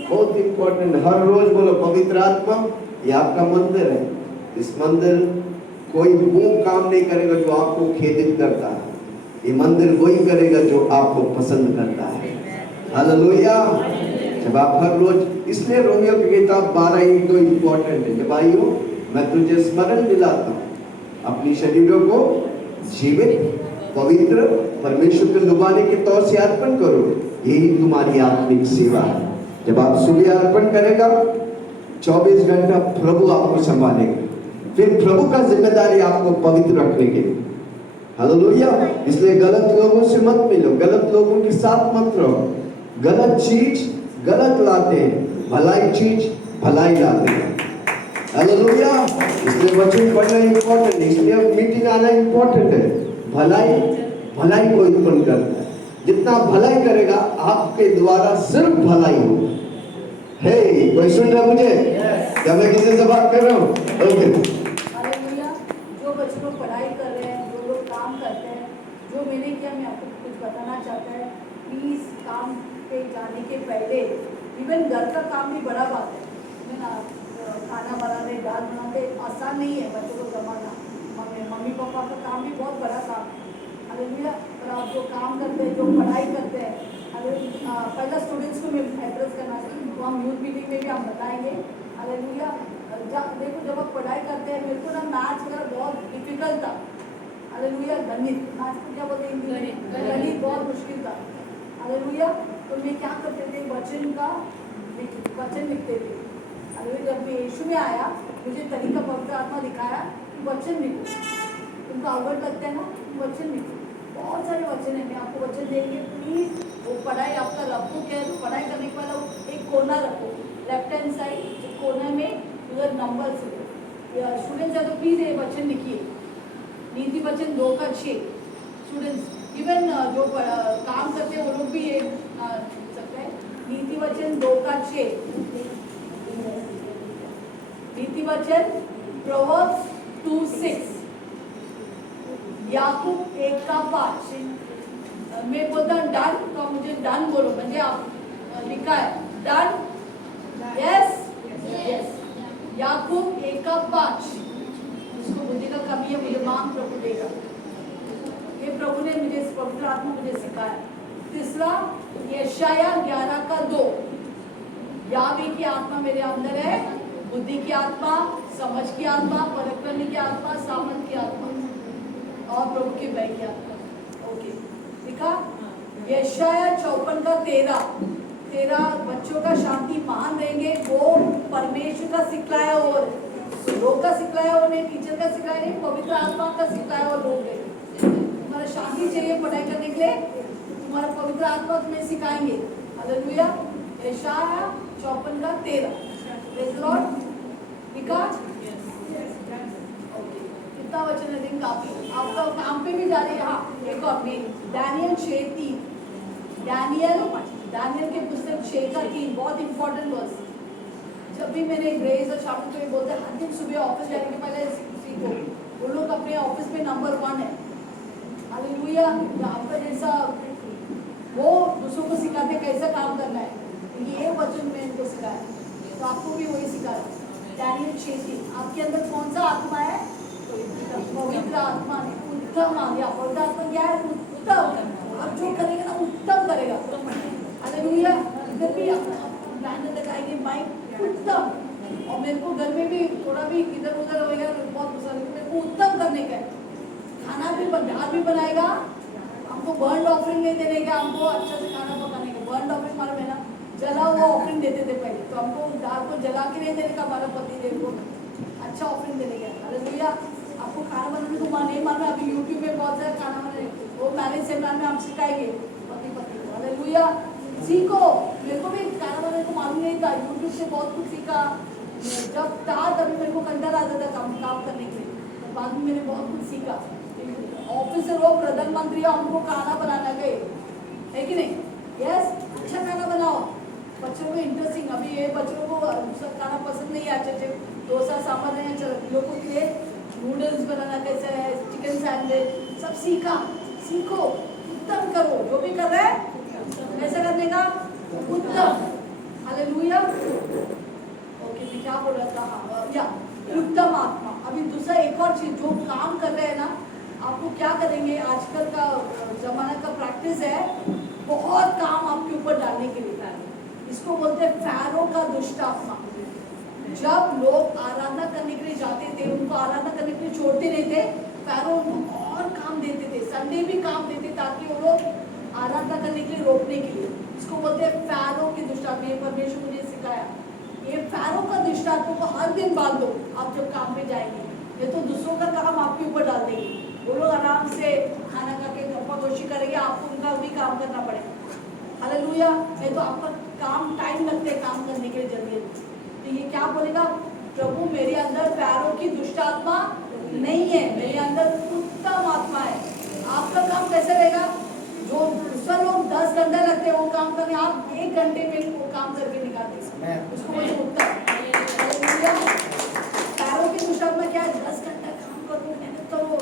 बहुत इंपॉर्टेंट। हर रोज बोलो, पवित्र आत्मा ये आपका मंदिर है। इस मंदिर कोई वो काम नहीं करेगा जो आपको खेदित करता है। ये मंदिर वही करेगा जो आपको पसंद करता है। हालेलुया। जब आप हर रोज, इसलिए रोमियो की किताब 12:1 इंपॉर्टेंट है। जब भाइयों, मैं तुझे स्मरण दिलाता हूँ, अपनी शरीरों को जीवित, पवित्र, परमेश्वर के लुभाने के तौर से अर्पण करो, यही तुम्हारी आत्मिक सेवा है। जब आप सुबह अर्पण करेगा, 24 घंटा प्रभु आपको संभालेगा। फिर प्रभु का जिम्मेदारी आपको पवित्र रखने के लिए। हालेलुया। इसलिए गलत लोगों से मत मिलो, गलत लोगों के साथ मत रहो। गलत चीज गलत लाते हैं, भलाई चीज भलाई लाते हैं। हालेलुया। इसलिए वचन पढ़ना इंपॉर्टेंट है, इसलिए मीटिंग आना इंपॉर्टेंट है। भलाई भलाई को उत्पन्न करता है। जितना भलाई करेगा, आपके द्वारा सिर्फ भलाई होगी। हे, कोई सुन रहा मुझे? क्या मैं किसी से बात कर रहा हूँ? ओके। हालेलुया। जो बच्चे लोग पढ़ाई कर रहे हैं, जो लोग काम करते हैं, जो मैंने किया, मैं आपको कुछ बताना चाहता है। प्लीज काम पे जाने के पहले, इवन घर का काम भी बड़ा बात है ना। खाना बनाने, दाल बनाने आसान नहीं है बच्चों को जमाना। मम्मी पापा का काम भी बहुत बड़ा काम है। हालेलुया। पर आप जो काम करते हैं, जो पढ़ाई करते हैं, पहला स्टूडेंट्स को मैं एड्रेस करना चाहिए, तो हम यूथ मीटिंग में भी हम बताएंगे। हालेलुया। देखो, जब आप पढ़ाई करते हैं, मेरे को ना मैथ्स वगैरह बहुत डिफिकल्ट था। हालेलुया। गणित, मैथ्स को क्या बोलते हैं? गणित बहुत मुश्किल था। हालेलुया। तो मैं क्या करते थे, वचन लिखते थे। हालेलुया। जब मैं यीशु में आया, मुझे तरीका पवित्र आत्मा दिखाया कि वचन लिखो। तुमको आवड़ लगता है ना, वचन लिखो। बहुत सारे वचन है, मैं आपको वचन देंगे। प्लीज वो पढ़ाई आपका रखो। क्या है, पढ़ाई करने के बाद एक कोना रखो, लेफ्ट हैंड साइड कोने में उधर नंबर से स्टूडेंट्स है, तो प्लीज ये वचन लिखिए। नीति वचन 2:6। स्टूडेंट्स इवन जो काम करते हैं वो लोग भी ये सकते हैं। नीति वचन 2:6। नीति वचन प्रोवर्ब्स 2:6। याकूब 1:5। मैं बोलता हूँ डन, तो आप मुझे डन बोलो। म्हणजे आप लिखा है डन, यस यस। याकूब 1:5। उसको बुद्धि का कमी है, मुझे मांग, प्रभु देगा। ये प्रभु ने मुझे, पवित्र आत्मा मुझे सिखाया। तीसरा यशाया 11:2। यावे की आत्मा मेरे अंदर है, बुद्धि की आत्मा, समझ की आत्मा, परख करने की आत्मा, सामर्थ की आत्मा और प्रभु की भय की आत्मा। ओके, लिखा। यशाया 54:13। बच्चों का शांति महान रहेंगे, वो परमेश्वर का सिखलाया और लोग का सिखलाया और नहीं, टीचर का सिखलाया नहीं, पवित्र आत्मा का सिखलाया और लोग है। तुम्हारा शांति चाहिए पढ़ाई करने के लिए, तुम्हारा पवित्र आत्मा तुम्हें सिखाएंगे। हालेलुया। यशाया 54:13। Praise the Lord. लिखा। कितना वचन है, दिन काफी। आपका काम पे भी जा रही है। हाँ, एक और में दानियल 6:3। दानियल के पुस्तक 6:3 बहुत इंपॉर्टेंट वर्स। जब भी मैंने ग्रेस और शामिल को बोलते हैं, हर दिन सुबह ऑफिस जाने के पहले सीखो। वो लोग अपने ऑफिस में नंबर 1 है। हालेलुया। आपका जैसा वो दूसरों को सिखाते हैं कैसा काम करना है। ये वचन में इनको सिखाया, तो आपको भी वही सिखाया। डैनियल 6:3, आपके अंदर कौन सा आत्मा है? पवित्र आत्मा है, उत्तम आत्मा। पवित्र आत्मा क्या है? उत्तम। अब जो करेगा ना उत्तम करेगा। हालेलुया। इधर भी प्लान लगाएंगे माइंड उत्तम, और मेरे को घर में भी थोड़ा भी इधर उधर होएगा बहुत गुस्सा, मेरे को उत्तम करने का है। खाना भी दाल भी बनाएगा, हमको बर्न ऑफरिंग नहीं देने का, हमको अच्छा से खाना पकाने का। बर्न ऑफरिंग मालूम है ना, जला हुआ ऑफरिंग देते थे पहले, तो हमको दाल को जला के नहीं देने का, हमारा पति देव को अच्छा ऑफरिंग देने का। हालेलुया। आपको खाना बनाने को नहीं मालूम है, अभी यूट्यूब में बहुत सारा खाना बनाने, वो मैरिज सेमिनार में हम सिखाएंगे पति पत्नी को। हालेलुया। सीखो। मेरे को भी खाना बनाने को मालूम नहीं था, यूट्यूब से बहुत कुछ सीखा। जब था तभी मेरे को कंटाल आता था काम करने के लिए, तो बाद में मैंने बहुत कुछ सीखा। ऑफिसर हो, प्रधानमंत्री हो, हमको खाना बनाना गए है कि नहीं? यस, अच्छा खाना बनाओ, बच्चों को इंटरेस्टिंग। अभी ये बच्चों को सब खाना पसंद नहीं है, अच्छे डोसा सांभर नहीं है, लोगों के लिए नूडल्स बनाना कैसे है, चिकन सैंडविच, सब सीखो, उत्तम करो। जो भी कर रहे हैं कैसे करने का? उत्तम। हालेलुया। ओके, मैं क्या बोल रहा था? हाँ, या उत्तम आत्मा। अभी दूसरा एक और चीज, जो काम कर रहे हैं ना, आपको क्या करेंगे? आजकल का जमाना का प्रैक्टिस है, बहुत काम आपके ऊपर डालने के लिए। इसको बोलते हैं फैरो का दुष्ट आत्मा। जब लोग आराधना करने के लिए जाते थे, उनको आराधना करने के लिए छोड़ते नहीं थे, फैरो उनको और काम देते थे, संडे भी काम देते, ताकि वो लोग आराधना करने के लिए रोकने के लिए। इसको बोलते हैं फैरो की दुष्ट आत्मा। ये परमेश्वर मुझे सिखाया। ये फैरो का दुष्ट आत्मा को हर दिन बांध दो, आप जब काम पे जाएंगे। ये तो दूसरों का काम आपके ऊपर डाल देंगे, वो लोग आराम से खाना खा के गप्पा-गोशी करेंगे, आपको उनका भी काम करना पड़ेगा। हालेलुया। नहीं तो आपका काम टाइम लगते हैं काम करने के लिए जल्दी। तो ये क्या बोलेगा? प्रभु मेरे अंदर फैरो की दुष्ट आत्मा नहीं है, मेरे अंदर उत्तम आत्मा है। आपका काम कैसे रहेगा? जो दूसरा लोग 10 घंटे लगते हैं वो काम करने, आप 1 घंटे में वो काम करके निकालते हैं, उसको बोलते उत्तम। हालेलुया। फैरो की दुष्ट आत्मा क्या है? 10 घंटा काम करो, मेहनत करो,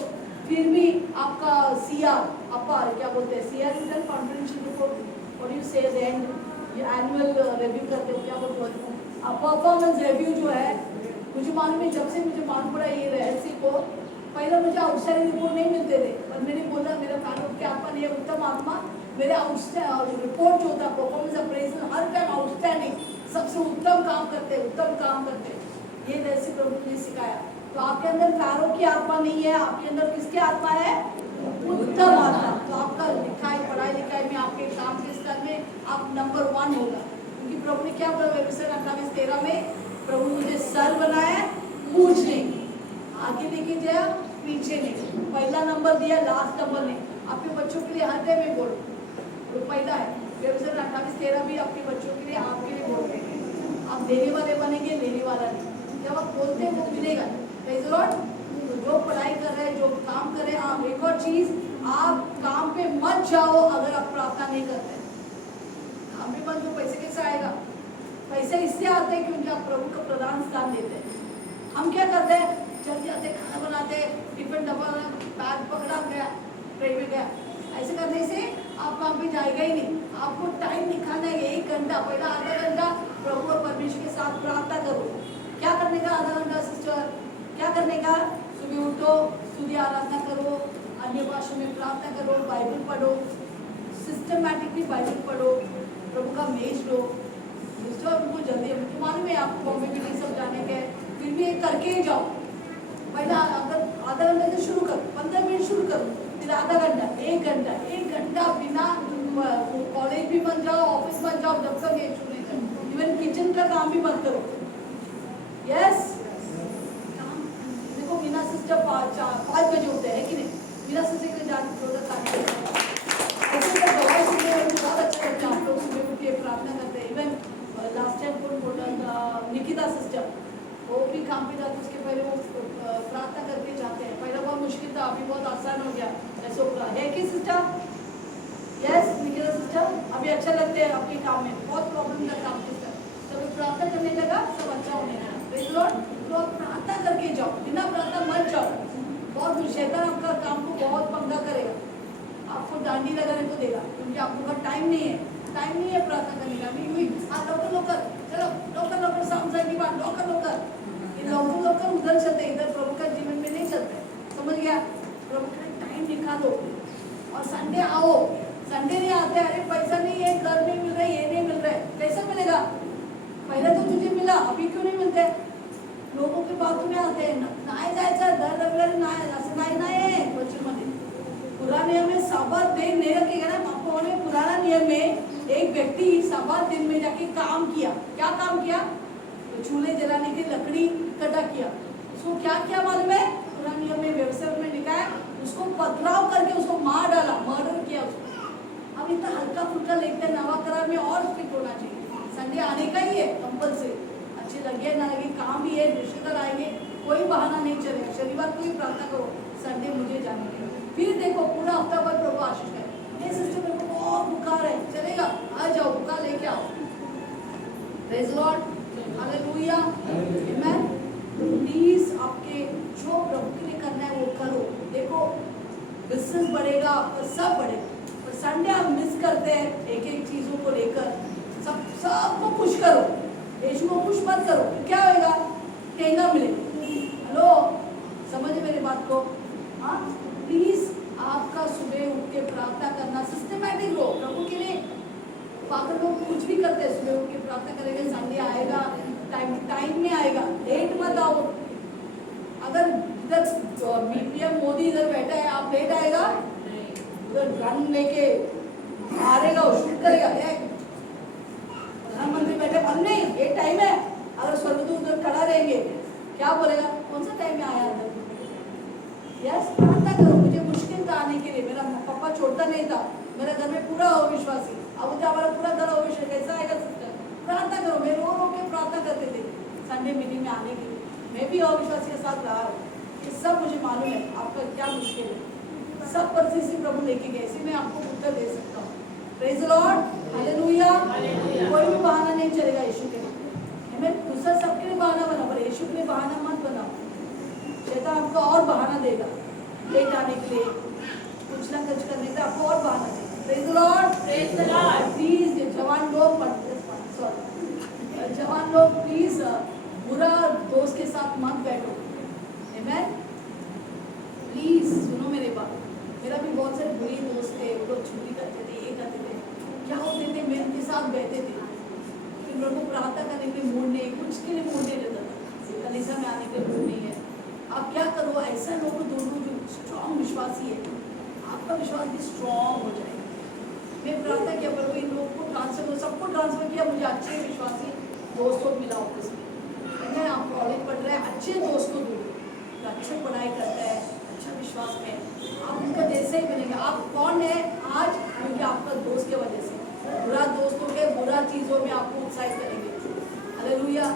फिर भी आपका सीआर, आपका क्या बोलते हैं, सीआर इज कॉन्फिडेंशियल रिपोर्ट, और यू से द एंड, ये एनुअल रिव्यू करते हो, क्या बोलते हैं, परफॉर्मेंस रिव्यू जो है। मुझे मालूम है, जब से मुझे मालूम पड़ा ये रहस्य को, पहले मुझे आउटस्टैंडिंग रिपोर्ट नहीं मिलते थे, पर मैंने बोला मेरा फैरो की आत्मा नहीं है, उत्तम आत्मा। मेरे आउटस्टैंडिंग रिपोर्ट जो होता है, परफॉर्मेंस अप्रेजल, हर टाइम आउटस्टैंडिंग, सबसे उत्तम काम करते, उत्तम काम करते। ये रहस्य प्रभु ने सिखाया। तो आपके अंदर फैरो की आत्मा नहीं है, आपके अंदर किसकी आत्मा है? उत्तम आत्मा। तो आपका लिखाई, पढ़ाई लिखाई में, आपके काम के स्तर में आप नंबर 1 होगा। क्योंकि प्रभु ने क्या बोला? व्यवस्था 28:13 में, प्रभु मुझे सर बनाया, पूछ नहीं, आगे लेके जाया, पीछे नहीं, पहला नंबर दिया, लास्ट नंबर नहीं। आपके बच्चों के लिए हर टाइम में बोलो, वो पहला है। व्यवस्था 28:13 भी आपके बच्चों के लिए, आपके लिए बोलते हैं। आप देने वाले बनेंगे, लेने वाला नहीं। जब आप बोलते हैं वो मिलेगा। Praise the Lord. जो पढ़ाई कर रहे हैं, जो काम कर रहे हैं, आप एक और चीज, आप काम पे मत जाओ अगर आप प्रार्थना नहीं करते। काम पे मत जाओ, पैसे कैसे आएगा? पैसे इससे आते हैं क्योंकि आप प्रभु का प्रधान स्थान देते हैं। हम क्या करते हैं? चल जाते, खाना बनाते, टिफिन डब्बा, बैग पकड़ा, गया, ट्रेन में गया। ऐसे करने से आप काम पे जाएगा ही नहीं। आपको टाइम निकालना है, 1 घंटा, पहला आधा घंटा प्रभु और परमेश्वर के साथ प्रार्थना करो। क्या करने का आधा घंटा सिस्टर? क्या करने का? सुबह उठो, स्तुति आराधना करो, अन्य भाषा में प्रार्थना करो, बाइबल पढ़ो, सिस्टमैटिकली बाइबल पढ़ो, प्रभु का मेज लो। सिस्टर उनको जल्दी, मालूम है आपको बॉम्बे मीटिंग सब जाने के, फिर भी एक करके ही जाओ। पहला अगर आधा घंटे से शुरू करो, 15 मिनट शुरू करो, फिर आधा घंटा, 1 घंटा बिना कॉलेज भी बन जाओ, ऑफिस बन जाओ, जब तक ये शुरू नहीं करो। इवन किचन का काम भी मत करो। यस, देखो मीना सिस्टर 5 बजे उठते हैं कि नहीं? मीना सिस्टर के जाने ऐसे दवाई सुनने में बहुत अच्छा लगता है। आप लोग सुबह उठ के प्रार्थना करते हैं। इवन लास्ट टाइम कौन बोला था? निकिता सिस्टर, वो भी काम पे जाते, उसके पहले वो प्रार्थना करके जाते हैं। पहले बहुत मुश्किल था, अभी बहुत आसान हो गया। ऐसे है कि सिस्टर? यस निकिता सिस्टर, अभी अच्छा लगते हैं आपके काम में, बहुत प्रॉब्लम था काम के साथ, तभी प्रार्थना करने लगा, सब अच्छा होने लगा। Praise the Lord. तो आप प्रार्थना करके जाओ, बिना प्रार्थना मत जाओ। बहुत शैतान आपका काम को बहुत पंगा करेगा। आपको डांडी लगाने को देगा, क्योंकि आपके पास टाइम नहीं है प्रार्थना करने का। लोकर चलो, लोकर सामसाई बात, लोकर ये लोकर उधर चलते, इधर प्रभु का जीवन में नहीं चलते। समझ गया? प्रभु का टाइम निकालो और संडे आओ। संडे नहीं आते, अरे पैसा नहीं है, घर नहीं मिल रहा, ये नहीं मिल रहा है, कैसे मिलेगा? पहले तो तुझे मिला, अभी क्यों नहीं मिलते? लोगों की बातों में आते हैं, नाही जायचं दर रविवारी नाही, असं नाही बच्चीमध्ये पुराने नियम में साबात दिन नहीं रखेगा ना। आपको ने पुराना नियम में एक व्यक्ति साबात दिन में जाके काम किया। क्या काम किया? तो चूल्हे जलाने की लकड़ी इकट्ठा किया। उसको क्या किया मालूम है? पुराने नियम में व्यवसाय में लिखा है, उसको पथराव करके उसको मार डाला, मर्डर किया उसको। अब इतना हल्का फुल्का लेते हैं, नवा करार में और फिट होना चाहिए। संडे आने का ही है कंपल्सरी, अच्छे लगे ना लगे, काम भी है, रिश्तेदार आएंगे, कोई बहाना नहीं चलेगा। शनिवार को ही प्रार्थना करो, संडे मुझे जाने के। फिर देखो पूरा हफ्ता भर प्रभु आशीष करे। ये सिस्टम मेरे को बहुत बुखार है, चलेगा, आ जाओ, बुखार लेके आओ। Praise Lord, hallelujah, amen. Please आपके जो प्रभु के लिए करना है वो करो। देखो बिजनेस बढ़ेगा, आपका सब बढ़ेगा, पर संडे आप मिस करते हैं एक एक चीजों को लेकर। सबको खुश करो, यीशु को खुश मत करो, क्या होगा? ठेंगा मिलेगा। हेलो, समझे मेरी बात को? हाँ, प्लीज आपका सुबह उठ के प्रार्थना करना सिस्टमैटिक हो प्रभु के लिए। पागल लोग कुछ भी करते हैं, सुबह उठ के प्रार्थना करेंगे, संडे आएगा, टाइम में आएगा, लेट मत आओ। अगर इधर पीएम मोदी इधर बैठा है, आप लेट आएगा, उधर गन लेके मारेगा, शूट करेगा। प्रधानमंत्री बैठे, नहीं ये टाइम है, अगर स्वर्गदूत उधर खड़ा रहेंगे, क्या बोलेगा? कौन सा टाइम में आया अंदर? यस, प्रार्थना करो। मुझे मुश्किल था आने के लिए, मेरा पापा छोड़ता नहीं था, मेरे घर में पूरा अविश्वासी, अब मुझे हमारा पूरा घर अविश्वासी, कैसा आएगा सिस्टम? प्रार्थना करो। मैं रो रो के प्रार्थना करते थे संडे मीटिंग में आने के लिए। मैं भी अविश्वासी के साथ रहा हूँ, ये सब मुझे मालूम है आपका क्या मुश्किल है। सब परिस्थिति प्रभु लेके गए, इसी में आपको उत्तर दे सकता हूँ। Praise the Lord, hallelujah. कोई भी बहाना नहीं चलेगा यीशु के लिए। हमें दूसरा सबके लिए बहाना बना, पर यीशु के लिए बहाना मत बनाओ। शैतान आपको और बहाना देगा लेट आने के लिए, कुछ ना कुछ करने का आपको और बहाना देगा। Praise the Lord, praise the Lord. Please जवान लोग, जवान लोग प्लीज बुरा दोस्त के साथ मत बैठो। आमेन। प्लीज सुनो मेरे बात। मेरा भी बहुत सारे बुरे दोस्त थे, वो लोग छुट्टी करते थे, ये करते थे, क्या होते थे, मैं उनके साथ बैठे थे, फिर मेरे को प्रार्थना करने के लिए मूड नहीं, कुछ के लिए मूड नहीं रहता था, कलीसिया में आने के लिए मूड नहीं है। आप क्या करो, ऐसा लोग दोनों जो स्ट्रॉन्ग विश्वासी है, आपका विश्वास भी स्ट्रॉन्ग हो जाएगा। मैं प्रार्थना किया, पर इन लोगों को ट्रांसफर, सबको ट्रांसफर किया, मुझे अच्छे विश्वासी दोस्त को मिला ऑफिस में। मैं आप कॉलेज पढ़ रहे हैं, अच्छे दोस्त को ढूंढो, अच्छे पढ़ाई करता है, अच्छा विश्वास में, आप उनका जैसे ही बनेंगे। आप कौन है आज? क्योंकि आपका दोस्त के वजह से। बुरा दोस्तों के बुरा चीज़ों में आपको उत्साहित करेंगे। हालेलुया।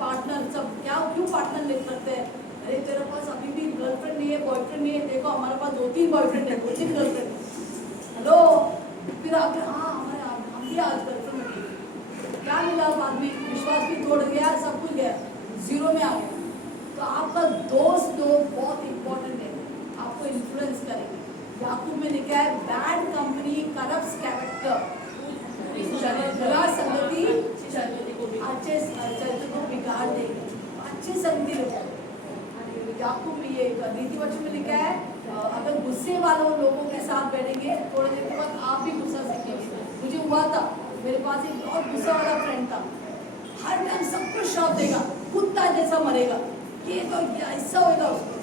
पार्टनर सब क्या, क्यों पार्टनर ले सकते हैं? अरे तेरे पास अभी भी गर्लफ्रेंड नहीं है, बॉयफ्रेंड नहीं है, देखो हमारे पास 2-3 बॉयफ्रेंड है, 2-3 गर्लफ्रेंड। हेलो, फिर आप हाँ हमारे हम भी आज गर्लफ्रेंड में क्या मिला? बाद में विश्वास भी तोड़ गया, सब कुछ गया, जीरो में आ गया। तो आपका दोस्त लोग बहुत इंपॉर्टेंट है, आपको इन्फ्लुएंस करेंगे। याकूब में लिखा है, बैड कंपनी करप्ट्स कैरेक्टर, बुरा संगति अच्छे चरित्र को बिगाड़ देगी। अच्छी संगति लोग, याकूब में ये नीति वचन में लिखा है, अगर गुस्से वालों लोगों के साथ बैठेंगे, थोड़ी देर के बाद आप भी गुस्सा सीखेंगे। मुझे हुआ था, मेरे पास एक बहुत गुस्सा वाला फ्रेंड था, हर टाइम सबको शॉप देगा, कुत्ता जैसा मरेगा, ये तो ऐसा होगा उसको।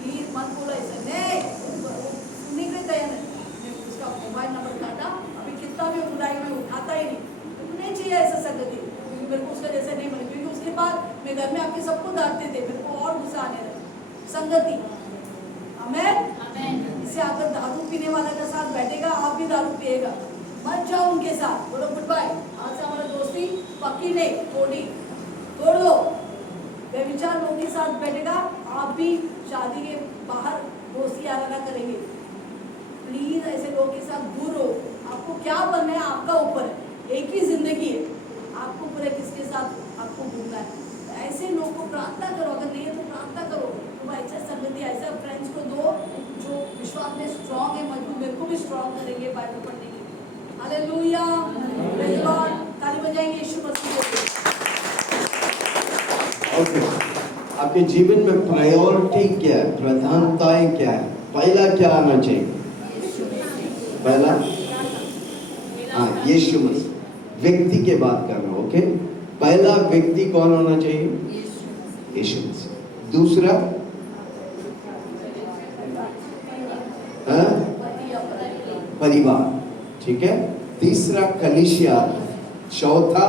प्लीज मत बोलो ऐसा, नहीं सुनने के लिए तैयार नहीं। मैं उसका मोबाइल नंबर काटा, अभी कितना भी बुराई में उठाता ही नहीं, तो नहीं चाहिए ऐसा संगति, क्योंकि मेरे को उसका जैसा नहीं बने। क्योंकि उसके बाद मैं घर में आके सबको डांटते थे, मेरे को और गुस्सा आने लगा। संगति, आमेन। इससे अगर दारू पीने वाला के साथ बैठेगा, आप भी दारू पिएगा, मत जाओ उनके साथ, बोलो गुड बाय, आज से हमारा दोस्ती पक्की नहीं, थोड़ी तोड़ दो। व्यभिचार लोगों के साथ बैठेगा, आप भी शादी के बाहर दोस्ती आराधना करेंगे। प्लीज ऐसे लोगों के साथ दूर रहो। आपको क्या बनना है आपका ऊपर है, एक ही जिंदगी है, आपको पूरे किसके साथ आपको घूमना है। तो ऐसे लोग को प्रार्थना करो, अगर नहीं है तो प्रार्थना करो, तो ऐसा संगति, ऐसा फ्रेंड्स को दो जो विश्वास में स्ट्रॉन्ग है, मजबूत भी स्ट्रॉन्ग करेंगे बाइबल पढ़ने के लिए। Hallelujah, praise the Lord. ताली बजाएंगे यीशु मसीह के लिए। ओके, आपके जीवन में प्रायोरिटी क्या है, प्रधानताएं क्या है? पहला क्या आना चाहिए? पहला हाँ, यीशु मसीह। व्यक्ति के बात कर रहा हूं, ओके? पहला व्यक्ति कौन होना चाहिए? यीशु मसीह। दूसरा परिवार, ठीक है? तीसरा कलीसिया, चौथा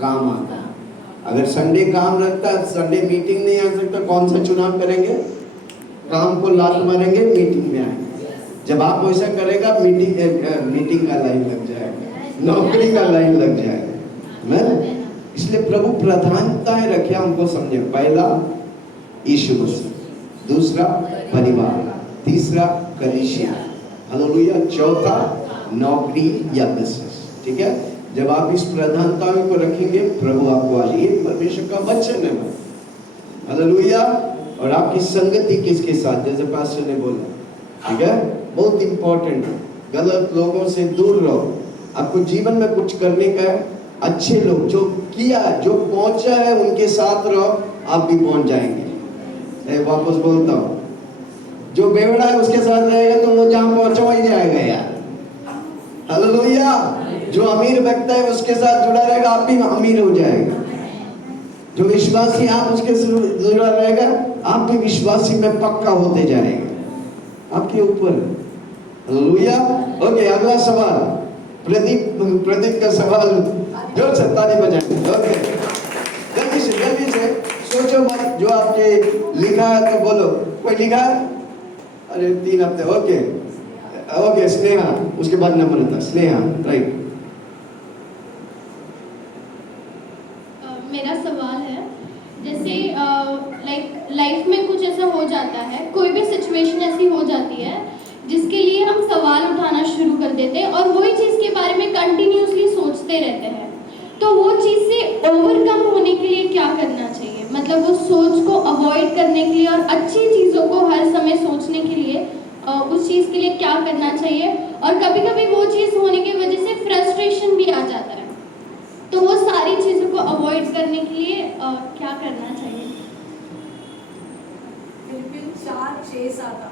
काम आता। अगर संडे काम रखता है, संडे मीटिंग नहीं आ सकता, कौन सा चुनाव करेंगे? काम को लात मारेंगे, मीटिंग में आएंगे। जब आप वैसा करेगा, मीटिंग का लाइन लग जाएगा, नौकरी का लाइन लग जाएगा। मैं इसलिए प्रभु प्रधानताएं रखे, हमको समझे। पहला यीशु मसीह, दूसरा परिवार, तीसरा कलीसिया, हालेलुया, चौथा नौकरी या बिजनेस, ठीक है? जब आप इस प्रधानताओं को रखेंगे, प्रभु आपको आज, ये परमेश्वर का वचन है, हालेलुया। और आपकी संगति किसके साथ, जैसे पास्टर ने बोला, ठीक है? बहुत इंपॉर्टेंट है। गलत लोगों से दूर रहो। आपको जीवन में कुछ करने का है, अच्छे लोग जो किया, जो पहुंचा है, उनके साथ रहो, आप भी पहुंच जाएंगे। वापस बोलता हूँ, जो बेवड़ा है उसके साथ रहेगा तो वो जहां पहुंचा ही जाएगा यार, हालेलुया। जो अमीर व्यक्ति है उसके साथ जुड़ा रहेगा, आप भी अमीर हो जाएगा। जो विश्वासी आप उसके साथ जुड़ा रहेगा, आप भी विश्वासी में पक्का होते जाएगा। आपके ऊपर, हालेलुया। ओके, अगला सवाल, प्रदीप का सवाल, जोर से ताली बजाएं। ओके, जल्दी से सोचो मत, जो आपके लिखा है तो बोलो। कोई लिखा है? अरे 3 हफ्ते, ओके, स्नेहा, उसके बाद नम्रता। स्नेहा, राइट। मेरा सवाल है, जैसे लाइफ में कुछ ऐसा हो जाता है, कोई भी सिचुएशन ऐसी हो जाती है जिसके लिए हम सवाल उठाना शुरू कर देते हैं और वही चीज़ के बारे में कंटिन्यूसली सोचते रहते हैं, तो वो चीज़ से ओवरकम होने के लिए क्या करना चाहिए? मतलब वो सोच को अवॉइड करने के लिए और अच्छी चीज़ों को हर समय सोचने के लिए उस चीज़ के लिए क्या करना चाहिए? और कभी कभी वो चीज़ होने की वजह से फ्रस्ट्रेशन भी आ जाता है, तो वो सारी चीज़ों को अवॉइड करने के लिए क्या करना चाहिए? फिलिपिन 4:6-7।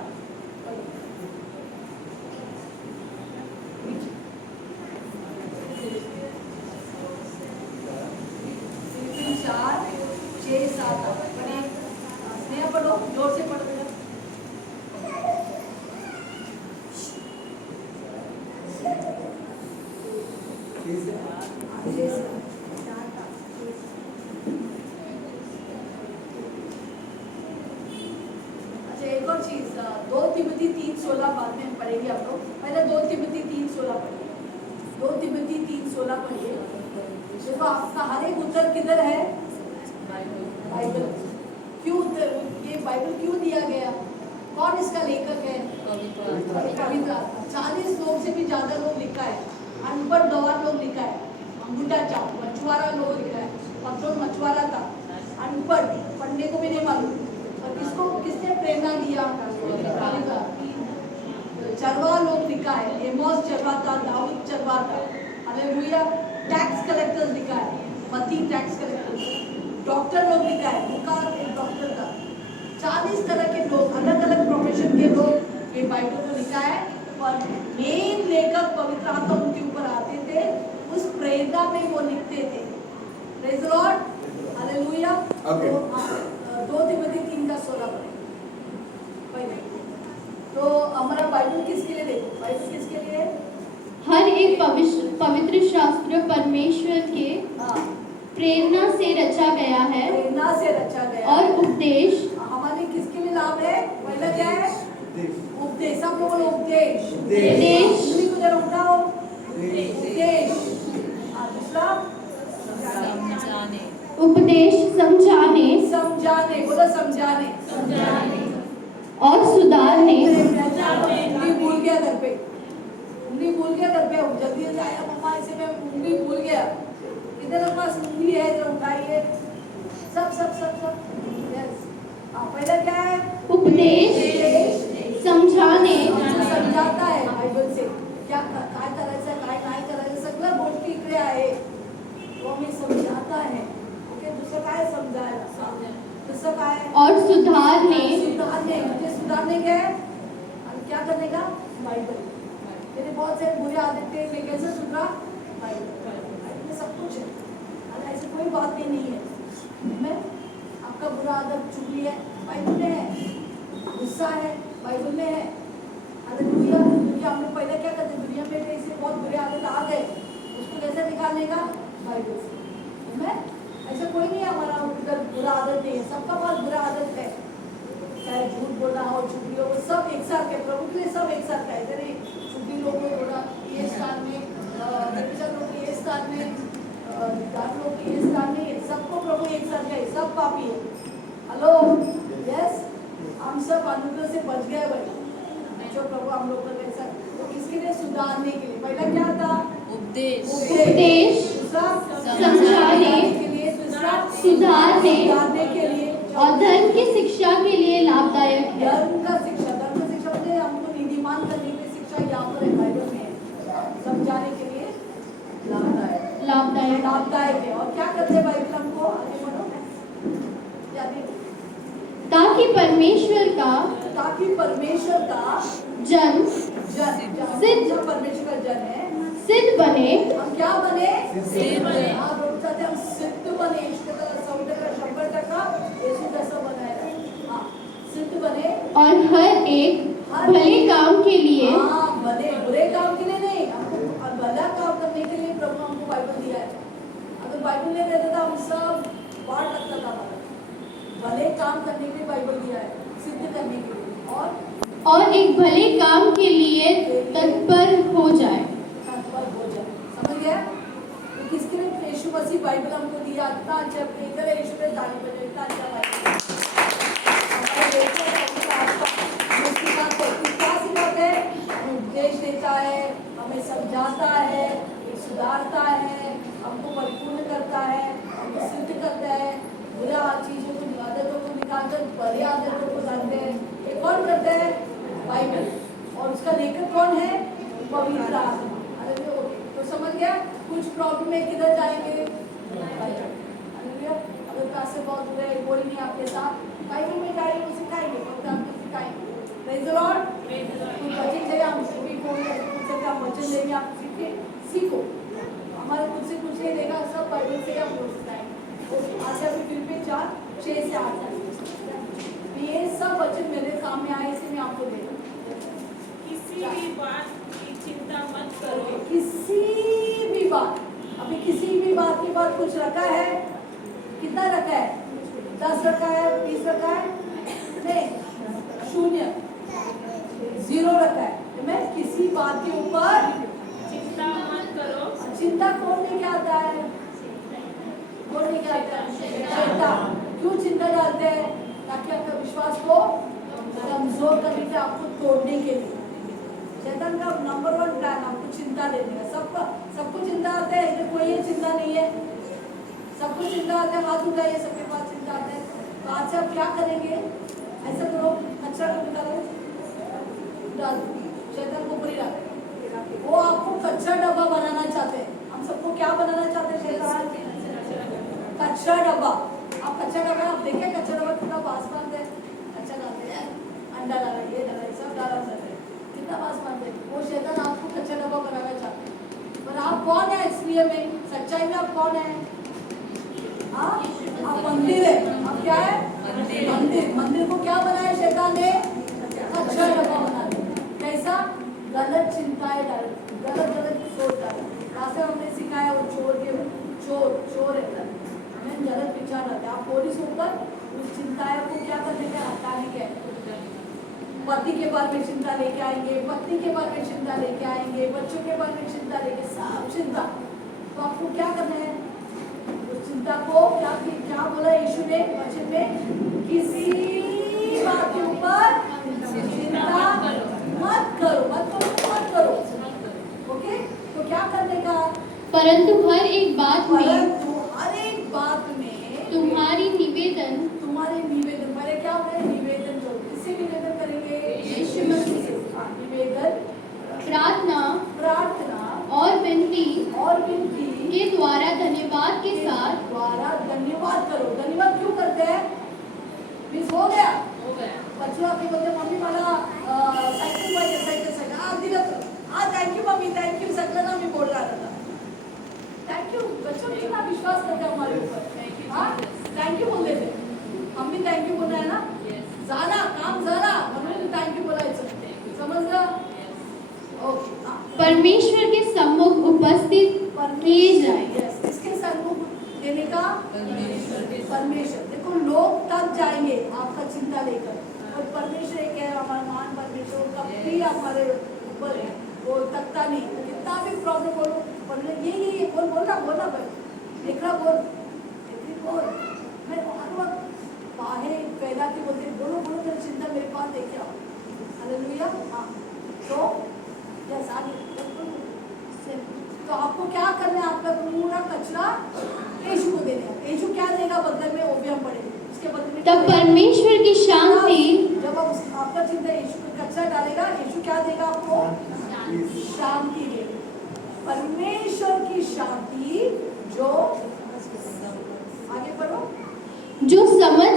फिलिपिन 4:6-7 पढ़िए। स्नेहा पढ़ो, जोर से पढ़ो बेटा। अच्छा, एक और चीज, 2 तिमोथी 3:16 बाद में हम पढ़ेंगे आप लोग। पहले 2 तिमोथी 3:16 पढ़िए। 2 तिमोथी 3:16 पढ़िए। देखो, आपका हर एक उत्तर किधर है? बाइबल। क्यों उत्तर, ये बाइबल क्यों दिया गया? कौन इसका लेखक है? पवित्र आत्मा। 40 लोग से भी ज्यादा लोग लिखा है। अनपढ़ गवार लोग लिखा है, अंगूठा चाप मछुआरा लोग लिखा है। पत्रों मछुआरा था, अनपढ़, पढ़ने को भी नहीं मालूम, और किसने प्रेरणा दिया? चरवा लोग लिखा है, एमोस चरवा था, दाऊद चरवा था, हालेलुया। टैक्स कलेक्टर्स लिखा है, मत्ती टैक्स कलेक्टर। डॉक्टर लोग लिखा है, लूका एक डॉक्टर था। 40 तरह के लोग, अलग अलग प्रोफेशन के लोग ये बाइबल को लिखा है, और मेन लेखक पवित्र आत्मा उनके ऊपर आते थे, उस प्रेरणा में वो लिखते थे। Praise the Lord, hallelujah. 2 Timothy 3:16 पढ़े। तो हमारा बाइबल किसके लिए? देखो, बाइबल किसके लिए? हर एक पवित्र शास्त्र परमेश्वर के प्रेरणा से रचा गया है, प्रेरणा से रचा गया, और उपदेश हमारे किसके लिए लाभ है? पहला क्या है? उपदेश। सब लोगों को उपदेश, उपदेश को जरा उठाओ, उपदेश। दूसरा उपदेश समझाने, बोलो समझाने, और सुधारने। उंगली भूल गया घर पे, जल्दी से आया मम्मा, इसे मैं उंगली भूल गया। इधर पास उंगली है, इधर उठाइए। सब। यस, पहला क्या है? उपदेश, समझाने ने आमचं समजाता है बायबल से काय करायचं काय नाही करायचं सगळ्या गोष्टी इकडे आहे. वो मी समजाता है. ओके, दुसरं काय समजायला दुसरं काय और सुधारने मुझे सुधारने के और क्या करने का बाइबल. मेरे बहुत से बुरे आदतें मैं कैसे सुधरा बाइबल में सब कुछ है. और ऐसी कोई बात ही नहीं है. मैं आपका बुरा आदत चुगली है बाइबल में है, गुस्सा है बाइबल में है. हालेलुया. क्योंकि हम लोग पहले क्या करते दुनिया में ऐसे बहुत बुरे आदत आ गए, उसको कैसे निकालने का बाइबल से. मैं ऐसा कोई नहीं है हमारा उधर बुरा आदत नहीं है. सबका पास बुरा आदत है, चाहे झूठ बोलना हो चुगली हो, वो सब एक साथ है. प्रभु के लिए सब एक साथ है. इधर चुगली लोग को थोड़ा ये स्थान में, व्यभिचार लोग ये स्थान में, दान लोग के ये स्थान में, सबको प्रभु एक साथ है. सब पापी है. हेलो, यस, हम सब अनुग्रह से बच गए भाई. जो प्रभु हम लोग को कैसा तो किसके लिए सुधारने के लिए. पहला क्या था उपदेश, उपदेश, दूसरा समझाने के लिए, दूसरा सुधारने के लिए, और धर्म की शिक्षा के लिए लाभदायक है। धर्म का शिक्षा म्हणजे हमको नीतिमान करने की शिक्षा यहाँ पर है बाइबल में है. समझाने के लिए लाभदायक है. और क्या करते हैं बाइबल हमको आगे बढ़ो ताकि परमेश्वर का जन सिद्ध परमेश्वर का जन है. सिद्ध बने, हम क्या बने सिद्ध बने. हाँ, प्रभु चाहते हैं हम सिद्ध बने. इसके तरह 100% यीशु जैसा बनाया. हाँ, सिद्ध बने और हर एक भले काम के लिए हाँ, भले बुरे काम के लिए नहीं, हमको भला काम करने के लिए प्रभु हमको बाइबल दिया है. अगर बाइबल नहीं रहता था हम सब बाढ़ लगता था हमारा. भले काम करने के लिए बाइबल दिया है, सिद्ध करने के लिए और एक भले काम के लिए तत्पर हो जाए। तत्पर हो जाए. समझ गया. तो किसके लिए यीशु मसीह बाइबल हमको दिया. इतना अच्छा इधर है यीशु में ताली बजाओ. इतना अच्छा बाइबल हमारे देश में क्या सिखाते हैं. उपदेश देता है, हमें समझाता है, सुधारता है, हमको परिपूर्ण करता है, हमको सिद्ध करता है. बुरा चीजों को आदतों को निकालकर बढ़िया आदतों को डालते हैं. ये कौन करते हैं बाइबल. और उसका लेखक कौन है पवित्र आत्मा. तो समझ गया. कुछ प्रॉब्लम में किधर जाएंगे बाइबल. अगर पैसे बहुत बुरे हैं कोई नहीं आपके साथ बाइबल में जाएंगे वो सिखाएंगे. आपको सिखाएंगे. Praise the Lord. वचन चाहिए हम सभी को हम वचन लेंगे. आप सीखो. हमारे खुद से कुछ नहीं देगा. सब बाइबल से हम सिखाएंगे. आज अभी फिलिपियन 4:6 से 8 ये सब वचन मेरे काम में आए इसे मैं आपको दे दूं. किसी भी बात की चिंता मत करो. किसी भी बात. अभी किसी भी बात के बाद कुछ रखा है. कितना रखा है. 10 रखा है, 20 रखा है नहीं. 0 0 रखा है. तो मैं किसी बात के ऊपर चिंता मत करो. चिंता कौन लेके आता है. कौन लेके आता है. चिंता. क्यों चिंता डालते हैं. ताकि आपका विश्वास को कमजोर करने के, आपको तोड़ने के लिए. शैतान का नंबर 1 प्लान आपको चिंता देने का. सबको चिंता आते हैं. इधर कोई ये चिंता नहीं है. सबको चिंता आते हैं. हाथ उठाइए. सबके पास चिंता आते हैं. तो आज से आप क्या करेंगे. ऐसा करो. अच्छा निकालो. डाल शैतान को पूरी डाल. वो आपको कच्चा डब्बा बनाना चाहते हैं. हम सबको क्या बनाना चाहते हैं. शैतान कच्चा डब्बा. आप कच्चा डब्बा आप देखिए. कच्चा डब्बा कितना बास मारते हैं. अच्छा डालते हैं. अंडा डाला, ये डाला, सब डाला जाता है. कितना बास मारते हैं. वो शैतान आपको कच्चा डब्बा बनाना चाहते हैं. पर आप कौन है इसलिए में सच्चाई में आप कौन है. आप मंदिर है. आप क्या है मंदिर. मंदिर को क्या बनाया शैतान ने. कच्चा डब्बा बना दिया. कैसा. गलत चिंताएं डाल. गलत सोच डाल. जैसे हमने सिखाया वो चोर है. हमें गलत विचार रहते हैं. आप पुलिस ऊपर उस चिंताएं को क्या करने के हटाने के. पति के बारे में चिंता लेके आएंगे, पत्नी के बारे में चिंता लेके आएंगे, बच्चों के बारे में चिंता लेके, सब चिंता. तो आपको क्या करना है. उस चिंता को क्या बोला यीशु ने वचन में. किसी बात के ऊपर चिंता मत करो. ओके. तो क्या करने का. परंतु हर एक बात में तुम्हारे निवेदन. पहले क्या होगा. निवेदन करो. किससे निवेदन करेंगे. यीशु मसीह से. धन्यवाद करो. धन्यवाद क्यों करते हैं? मीन्स हो गया. बच्चों आपके बोलते मम्मी मला सायकल पाहिजे सायकल आज दिलं तर आज थँक्यू मम्मी थँक्यू सगळं ना मी बोलला आता थँक्यू. बच्चों कितना विश्वास करते हैं हमारे ऊपर. हाँ थँक्यू बोल देते. हम भी थँक्यू बोलना है ना. झाला काम झाला म्हणून थँक्यू बोलायचं. समजलं? ओके. परमेश्वर के सम्मुख उपस्थित किए जाए. यस इसके सम्मुख देने का परमेश्वर. देखो लोग तब जाएंगे आपका चिंता लेकर और परमेश्वर एक है हमारा महान परमेश्वर कभी हमारे ऊपर है वो तकता नहीं. कितना भी प्रॉब्लम बोलो पर ये बोलना भाई देखना बोल मैं हर वक्त बाहें पैदा की बोलते बोलो तेरी चिंता मेरे पास लेके आओ. हालेलुया. हाँ तो यस आगे. तो आपको क्या करना है? आपका पूरा कचरा यीशु को देना है. यीशु क्या देगा बदले में वो भी हम पढ़ेंगे. उसके बदले में तब परमेश्वर की शांति. जब आप आपका चिंता यीशु को कचरा डालेगा यीशु क्या देगा आपको? शांति देगा. परमेश्वर की शांति जो आगे पढ़ो जो समझ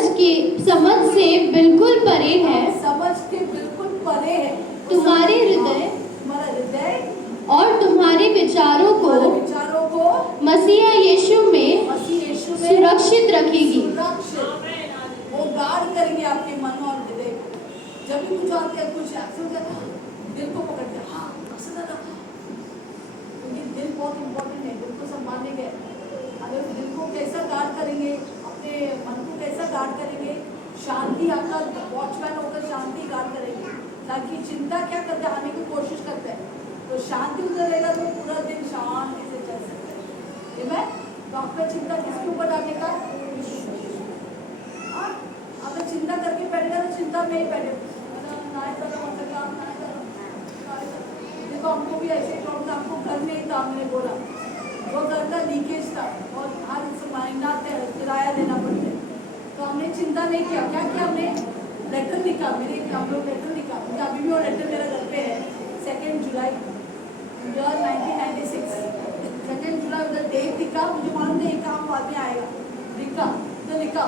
से बिल्कुल परे है. समझ के बिल्कुल परे है. तुम्हारे हृदय तुम्हारा हृदय और तुम्हारे विचारों को मसीहा यीशु में सुरक्षित रखेगी. वो गार्ड करेंगे आपके मन और हृदय को. जब भी कुछ आते हैं कुछ दिल को पकड़ते हैं. हाँ क्योंकि दिल बहुत इम्पोर्टेंट है. दिल को संभालने के अगर दिल को कैसा गार्ड करेंगे अपने मन को कैसा गार्ड करेंगे. शांति आपका वॉचमैन होकर शांति गार्ड करेंगे ताकि चिंता क्या करते हैं आने की कोशिश करते हैं. तो शांति उधर रहेगा तो पूरा दिन शांति से चल सकते हैं. तो आपका चिंता किसके ऊपर डालने का? अगर चिंता करके बैठेगा तो चिंता में ही बैठे देखो हमको भी ऐसे प्रॉब्लम. आपको घर नहीं था हमने बोला वो घर का लीकेज था और हर महीना किराया देना पड़ता है. तो हमने चिंता नहीं किया. क्या किया हमने? लेटर लिखा. हम लोग लेटर लिखा. मुझे अभी भी वो लेटर मेरे घर पे है. 2 जुलाई 1996 2 जुलाई उधर डेट लिखा. मुझे मालूम नहीं काम बाद में आएगा. लिखा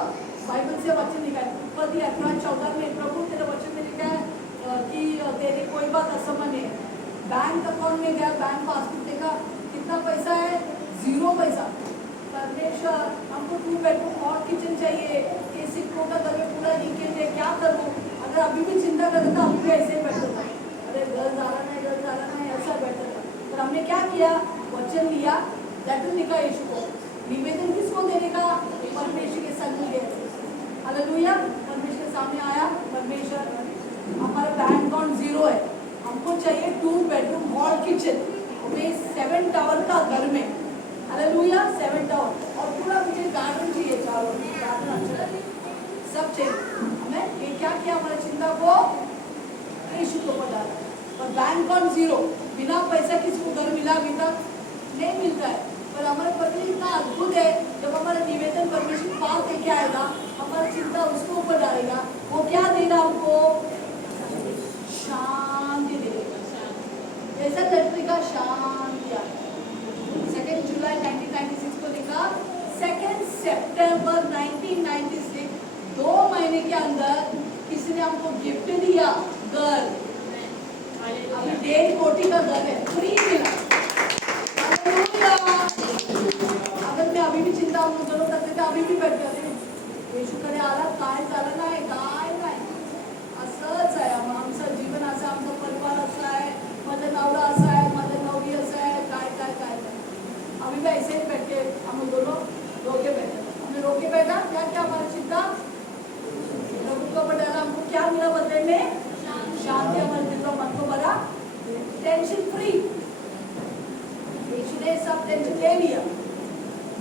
बाइबल से वचन लिखा है. ऊपर 18-14 में प्रभु तेरे वचन में लिखा है कि तेरी कोई बात असमान्य है. बैंक अकाउंट में गया बैंक पासबुक देखा कितना पैसा है? 0 पैसा. परमेश्वर हमको 2 बेडरूम और किचन चाहिए. किसी को का घर में पूरा लीकेज है क्या करूँ? अगर अभी भी चिंता करता था अभी भी ऐसे ही बैठता था. अरे घर जाला नहीं ऐसा बैठता था. पर हमने क्या किया? वचन लिया लेटर लिखा यीशु को. निवेदन किसको देने का? परमेश्वर के सामने. हालेलुया. परमेश्वर के सामने आया. परमेश्वर हमारा बैंक अकाउंट 0 है. हमको चाहिए 2 बेडरूम हॉल किचन हमें 7 टावर का घर में. हालेलुया. 7 टावर और पूरा मुझे गार्डन चाहिए. चारों गार्डन अच्छा लगे सब चाहिए हमें. ये क्या किया? हमारी चिंता को यीशु को डाला. और बैंक अकाउंट 0 बिना पैसा किसी को घर मिला अभी तक नहीं मिलता है. पर हमारे पति इतना अद्भुत है. जब हमारा निवेदन परमेश्वर पास लेके आएगा हमारी चिंता उसके ऊपर डालेगा. वो क्या देगा हमको? शांति देगा. ऐसा लेटर का शांति. 2 जुलाई 1996 को लिखा. 2 सितंबर 1996 2 महीने के अंदर किसी ने हमको गिफ्ट दिया घर. अभी 1.5 कोटी का घर है. फ्री मिला. अगर मैं अभी भी चिंता जरूरत असते तर अभी भी बैठ जाते. येशूकडे आला काय झालं नाही काय नाही. असंच आहे आमचं जीवन. असं आमचा परिवार असा आहे. माझं नवरा असा आहे. माझं नवरी असं आहे. काय अभी भी ऐसे ही बैठे हम दोनों रोके बैठे. हमने रोके बैठा. क्या हमारी चिंता प्रभु को बढ़ाना. हमको क्या मिला बदले में? शांति. हमारे दिल का मन को भरा. Tension free. यीशु ने सब टेंशन ले लिया.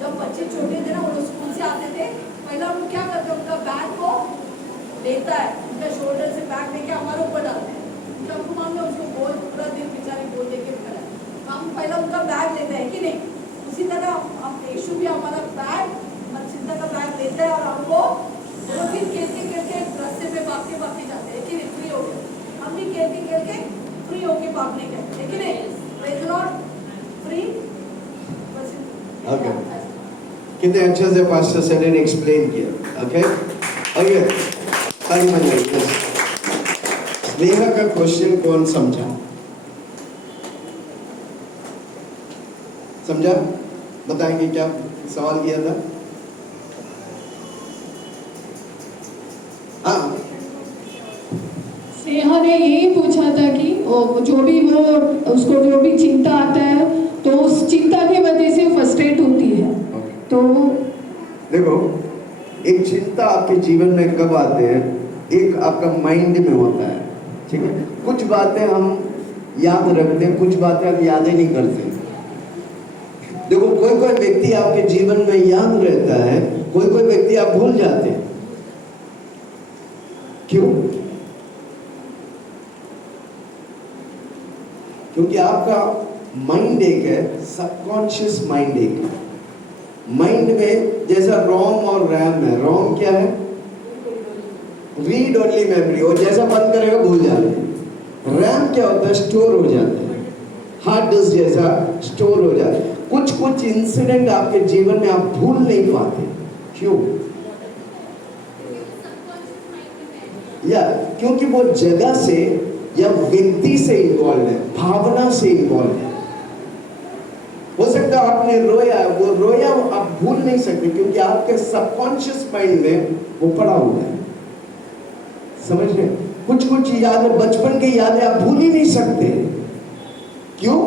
जब बच्चे छोटे थे ना वो स्कूल से आते थे पहला हम क्या करते हैं? उनका बैग को लेता है. उनका शोल्डर से बैग लेके हमारे ऊपर डालते हैं. हमको मालूम है उसको बोझ पूरा दिन बेचारे बोझ लेके खड़ा है. हम पहला उनका बैग लेते हैं कि नहीं? उसी तरह हम यीशु भी हमारा बैग हमारी चिंता का बैग लेता है और हमको फिर खेलते रास्ते पे भागते जाते हैं कि नहीं? फ्री हो गए. हम भी खेलते फ्री होके भागने गए है कि नहीं? Praise the Lord. Free. Okay. कितने अच्छे से पास्टर सर ने एक्सप्लेन किया। ओके ओके, ताली बजाइए। स्नेहा का क्वेश्चन कौन समझा? समझा? बताएंगे क्या सवाल किया था? हाँ, स्नेहा ने यही पूछा था कि जो भी वो उसको जो भी चिंता आता है तो उस चिंता की वजह से फ्रस्ट्रेट होती है। तो देखो, एक चिंता आपके जीवन में कब आते हैं? एक आपका माइंड में होता है, ठीक है? कुछ बातें हम याद रखते हैं, कुछ बातें हम याद ही नहीं करते। देखो, कोई कोई व्यक्ति आपके जीवन में याद रहता है, कोई कोई व्यक्ति आप भूल जाते हैं। क्यों? क्योंकि आपका माइंड एक है, सबकॉन्शियस माइंड एक है। माइंड में जैसा रोम और रैम है। रोम क्या है? रीड ओनली मेमोरी, और जैसा बंद करेगा भूल जाते हैं। रैम क्या होता है? स्टोर हो जाता है। हार्ड डिस्क जैसा स्टोर हो जाता है। कुछ कुछ इंसिडेंट आपके जीवन में आप भूल नहीं पाते। क्यों? या क्योंकि वो जगह से या व्यक्ति से इन्वॉल्व है, भावना से इन्वॉल्व है। हो सकता है आपने रोया, वो रोया आप भूल नहीं सकते, क्योंकि आपके सबकॉन्शियस माइंड में वो पड़ा हुआ है। समझ रहे? कुछ कुछ यादें, बचपन की यादें आप भूल ही नहीं सकते। क्यों?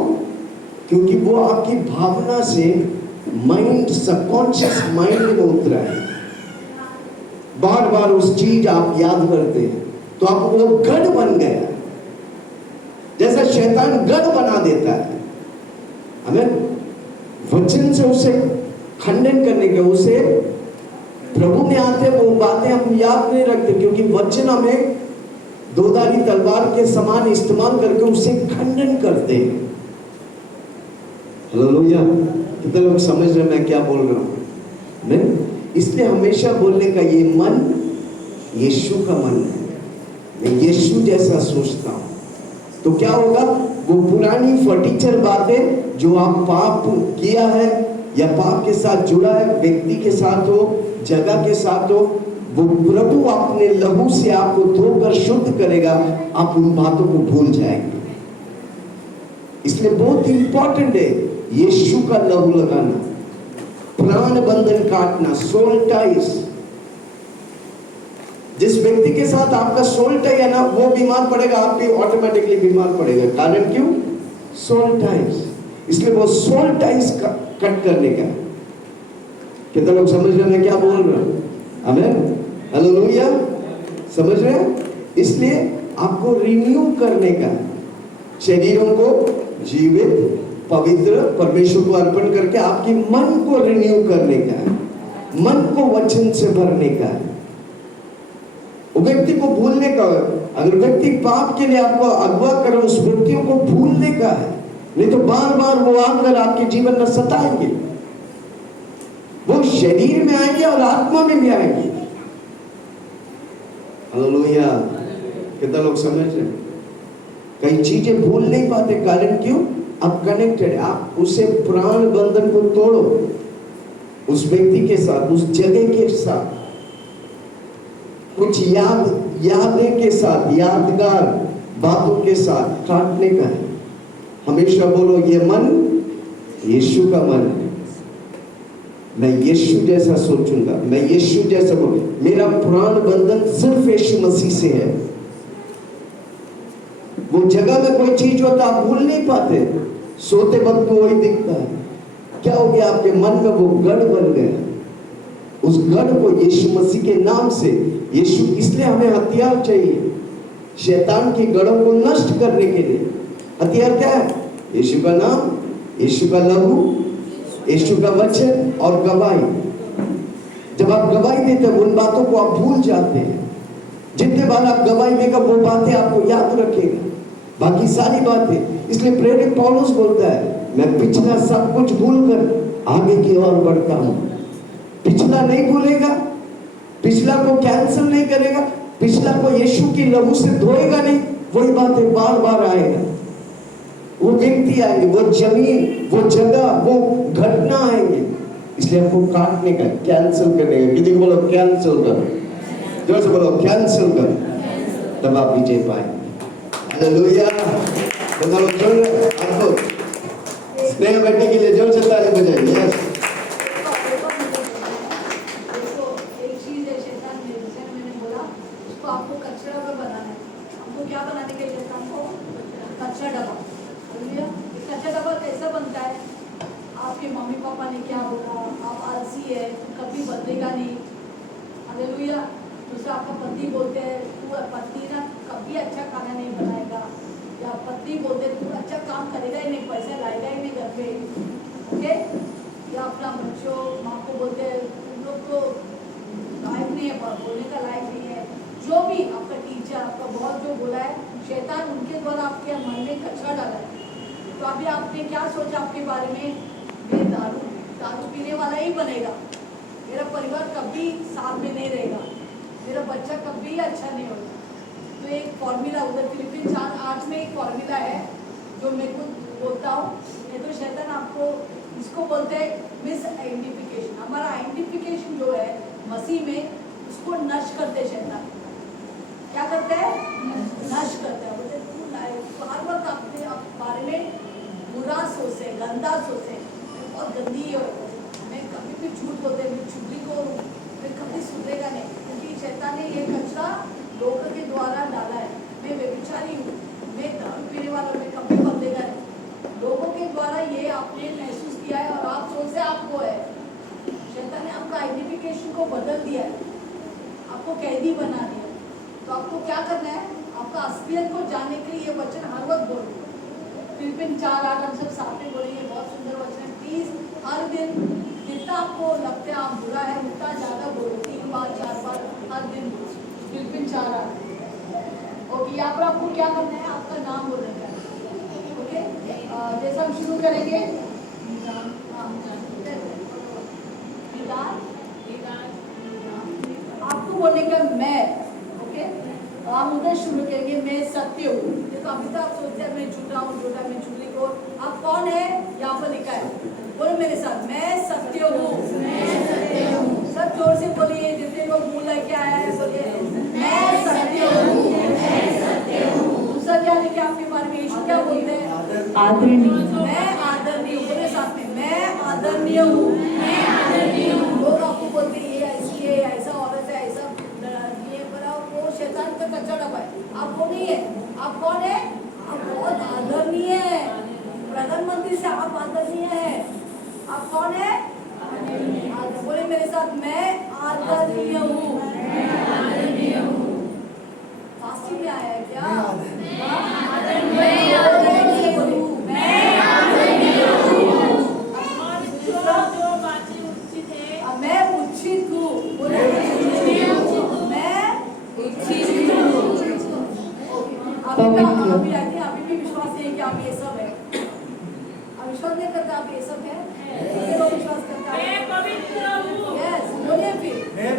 क्योंकि वो आपकी भावना से माइंड, सबकॉन्शियस माइंड में उतरा है। बार बार उस चीज आप याद करते हैं तो आपको वो गढ़ बन गया। जैसा शैतान गढ़ बना देता है हमें वचन से, उसे खंडन करने के, उसे प्रभु में आते वो बातें हम याद नहीं रखते, क्योंकि वचन हमें दोधारी तलवार के समान इस्तेमाल करके उसे खंडन करते हैं। हालेलुया! कितने लोग समझ रहे मैं क्या बोल रहा हूं? नहीं, इसलिए हमेशा बोलने का ये मन यीशु का मन है। मैं यीशु जैसा सोचता हूं तो क्या होगा? वो पुरानी फटीचर बातें जो आप पाप किया है या पाप के साथ जुड़ा है, व्यक्ति के साथ हो, जगह के साथ हो, वो प्रभु अपने लहू से आपको धोकर शुद्ध करेगा। आप उन बातों को भूल जाएंगे। इसलिए बहुत इंपॉर्टेंट है यीशु का लहू लगाना, प्राण बंधन काटना, सोल टाइज। जिस व्यक्ति के साथ आपका सोल टाई है ना, वो बीमार पड़ेगा, आप भी ऑटोमेटिकली बीमार पड़ेगा। कारण क्यों? Soul ties. इसलिए वो सोल टाइज कट करने का। कितने लोग समझ रहे हैं क्या बोल रहे हैं? आमीन, हालेलुया। समझ रहे हैं? इसलिए आपको रिन्यू करने का, शरीरों को जीवित पवित्र परमेश्वर को अर्पण करके आपके मन को रिन्यू करने का है, मन को वचन से भरने का है। व्यक्ति को भूलने का है। अगर व्यक्ति पाप के लिए आपको अगवा करे, उस व्यक्तियों को भूलने का है, नहीं तो बार बार वो आकर आपके जीवन में सताएंगे। वो शरीर में आएंगे और आत्मा में भी आएंगे। हालेलुया! कितना लोग समझ रहे हैं? कई चीजें भूल नहीं पाते। कारण क्यों? आप कनेक्टेड, आप उसे प्राण बंधन को तोड़ो, उस व्यक्ति के साथ, उस जगह के साथ, कुछ यादें के साथ, यादगार बातों के साथ काटने का है। हमेशा बोलो ये मन यीशु का मन है। मैं यीशु जैसा सोचूंगा, मैं यीशु जैसा बोलूं। मेरा प्राण बंधन सिर्फ यीशु मसीह से है। वो जगह में कोई चीज होता आप भूल नहीं पाते, सोते वक्त वही दिखता है। क्या हो गया? आपके मन में वो गढ़ बन गया। उस गढ़ को यीशु मसीह के नाम से, यीशु, इसलिए हमें हथियार चाहिए शैतान की गढ़ों को नष्ट करने के लिए। हथियार क्या है? यीशु का नाम, यीशु का लहू, यीशु का वचन और गवाही। जब आप गवाही देते हैं उन बातों को आप भूल जाते हैं। जितने बार आप गवाही देगा वो बातें आपको याद रखेगा, बाकी सारी बातें। इसलिए प्रेरित पौलुस बोलता है, मैं पिछला सब कुछ भूलकर आगे की ओर बढ़ता हूं। पिछला नहीं भूलेगा, पिछला को कैंसिल नहीं करेगा, पिछला को यीशु की लहू से धोएगा नहीं। वही बातें बार बार आएगा। वो व्यक्ति आएंगे, वो जमीन, वो जगह, वो घटना आएंगे। इसलिए हमको काटने का, कैंसिल करने का। किसी को बोलो कैंसिल कर, जोर से बोलो कैंसिल कर, तब आप विजय पाएंगे। हालेलुया। तो बोलो जोर आपको स्नेह बेटी के लिए जोर से ताली बजाइए। यस देखो एक चीज है, शैतान ने जैसे मैंने बोला उसको आपको कचरा डब्बा बनाना है। हमको क्या बनाने के लिए शैतान को कचरा डब्बा। हालेलुया। ये कचरा डब्बा कैसा बनता है? आपके मम्मी पापा ने क्या बोला, आप आलसी है, कभी बदलेगा नहीं। हालेलुया। दूसरा आपका पति बोलते हैं तू पत्नी ना कभी अच्छा खाना नहीं बनाएगा, या पत्नी बोलते तू अच्छा काम करेगा ही नहीं, पैसा लाएगा ही नहीं घर पे। ओके। या अपना बच्चों माँ को बोलते हैं तुम लोग तो लायक नहीं है, बोलने का लायक नहीं है। जो भी आपका टीचर आपका बहुत जो बोला है, शैतान उनके द्वारा आपके मन में कचरा डाला है। तो अभी आपने क्या सोचा आपके बारे में? मैं दारू पीने वाला ही बनेगा, मेरा परिवार कभी साथ में नहीं रहेगा, मेरा बच्चा कभी अच्छा नहीं होगा। तो एक फॉर्मूला उधर फिलिपिन 4:8 में एक फॉर्मूला है जो मैं खुद बोलता हूँ। ये तो शैतान आपको इसको बोलते हैं मिस आइडेंटिफिकेशन। हमारा आइडेंटिफिकेशन जो है मसीह में, उसको नष्ट करते शैतान। क्या करते हैं? नष्ट करते हैं। बोलते तू हर वक्त अपने बारे में बुरा सोचे, गंदा सोचे, बहुत गंदी है, मैं कभी भी झूठ बोलते, मैं चुगली को मैं कभी सुधरेगा नहीं, क्योंकि शैतान ने ये कचरा लोगों के द्वारा डाला है। मैं व्यभिचारी हूँ, मैं दारू पीने वाला, मैं कभी बदलेगा नहीं। लोगों के द्वारा ये आपने महसूस किया है और आप सोचते आपको है। शैतान ने आपका आइडेंटिफिकेशन को बदल दिया है, आपको कैदी बना दिया। तो आपको क्या करना है? आपका असलियत को जानने के लिए ये वचन हर वक्त बोलो। फिलिपिन 4:8 हम सब साथ में बोलेंगे, बहुत सुंदर वचन है। प्लीज हर दिन जितना आपको लगता है आप बुरा है उतना ज़्यादा बोलो, 3 बार 4 बार हर दिन। फिलिपिन 4:8। ओके। यहाँ पर आपको क्या करना है? आपका नाम बोलना है। ओके। जैसे हम शुरू करेंगे, आपको बोलने का मैं। ओके। हम उधर शुरू करेंगे, मैं सत्य हूँ। देखो अभी तो आप सोचते हैं मैं झूठा हूँ, झूठा, मैं चुगली को। आप कौन है? यहाँ पर लिखा है, बोलो मेरे साथ, मैं सत्य हूँ। सब जोर से बोलिए, जितने लोग मुँह लेके आया है बोलिए मैं सत्य हूँ। दूसरा क्या लिखा आपके बारे में? यीशु क्या बोलते हैं? आदरणीय। मैं आदरणीय हूँ। बोले साथ में, मैं आदरणीय हूँ। लोग आपको बोलते हैं ये ऐसी है, ऐसा औरत है, ऐसा ये बड़ा, वो शैतान का कच्चा डब्बा है। आप वो नहीं है। आप कौन है? आप बहुत आदरणीय है। प्रधानमंत्री से आप आदरणीय है। आप कौन है? बोले मेरे साथ, मैं आदरणीय हूँ। फास्टिंग में आया है क्या? जो बातें उचित है, मैं उचित हूँ। बोले मैं उचित हूँ। अभी भी विश्वास नहीं है कि आप ये सब है। आप विश्वास नहीं करते आप ये सब है? कितने लोग विश्वास करते हैं? मैं पवित्र हूँ। यस, बोलिए फिर, मैं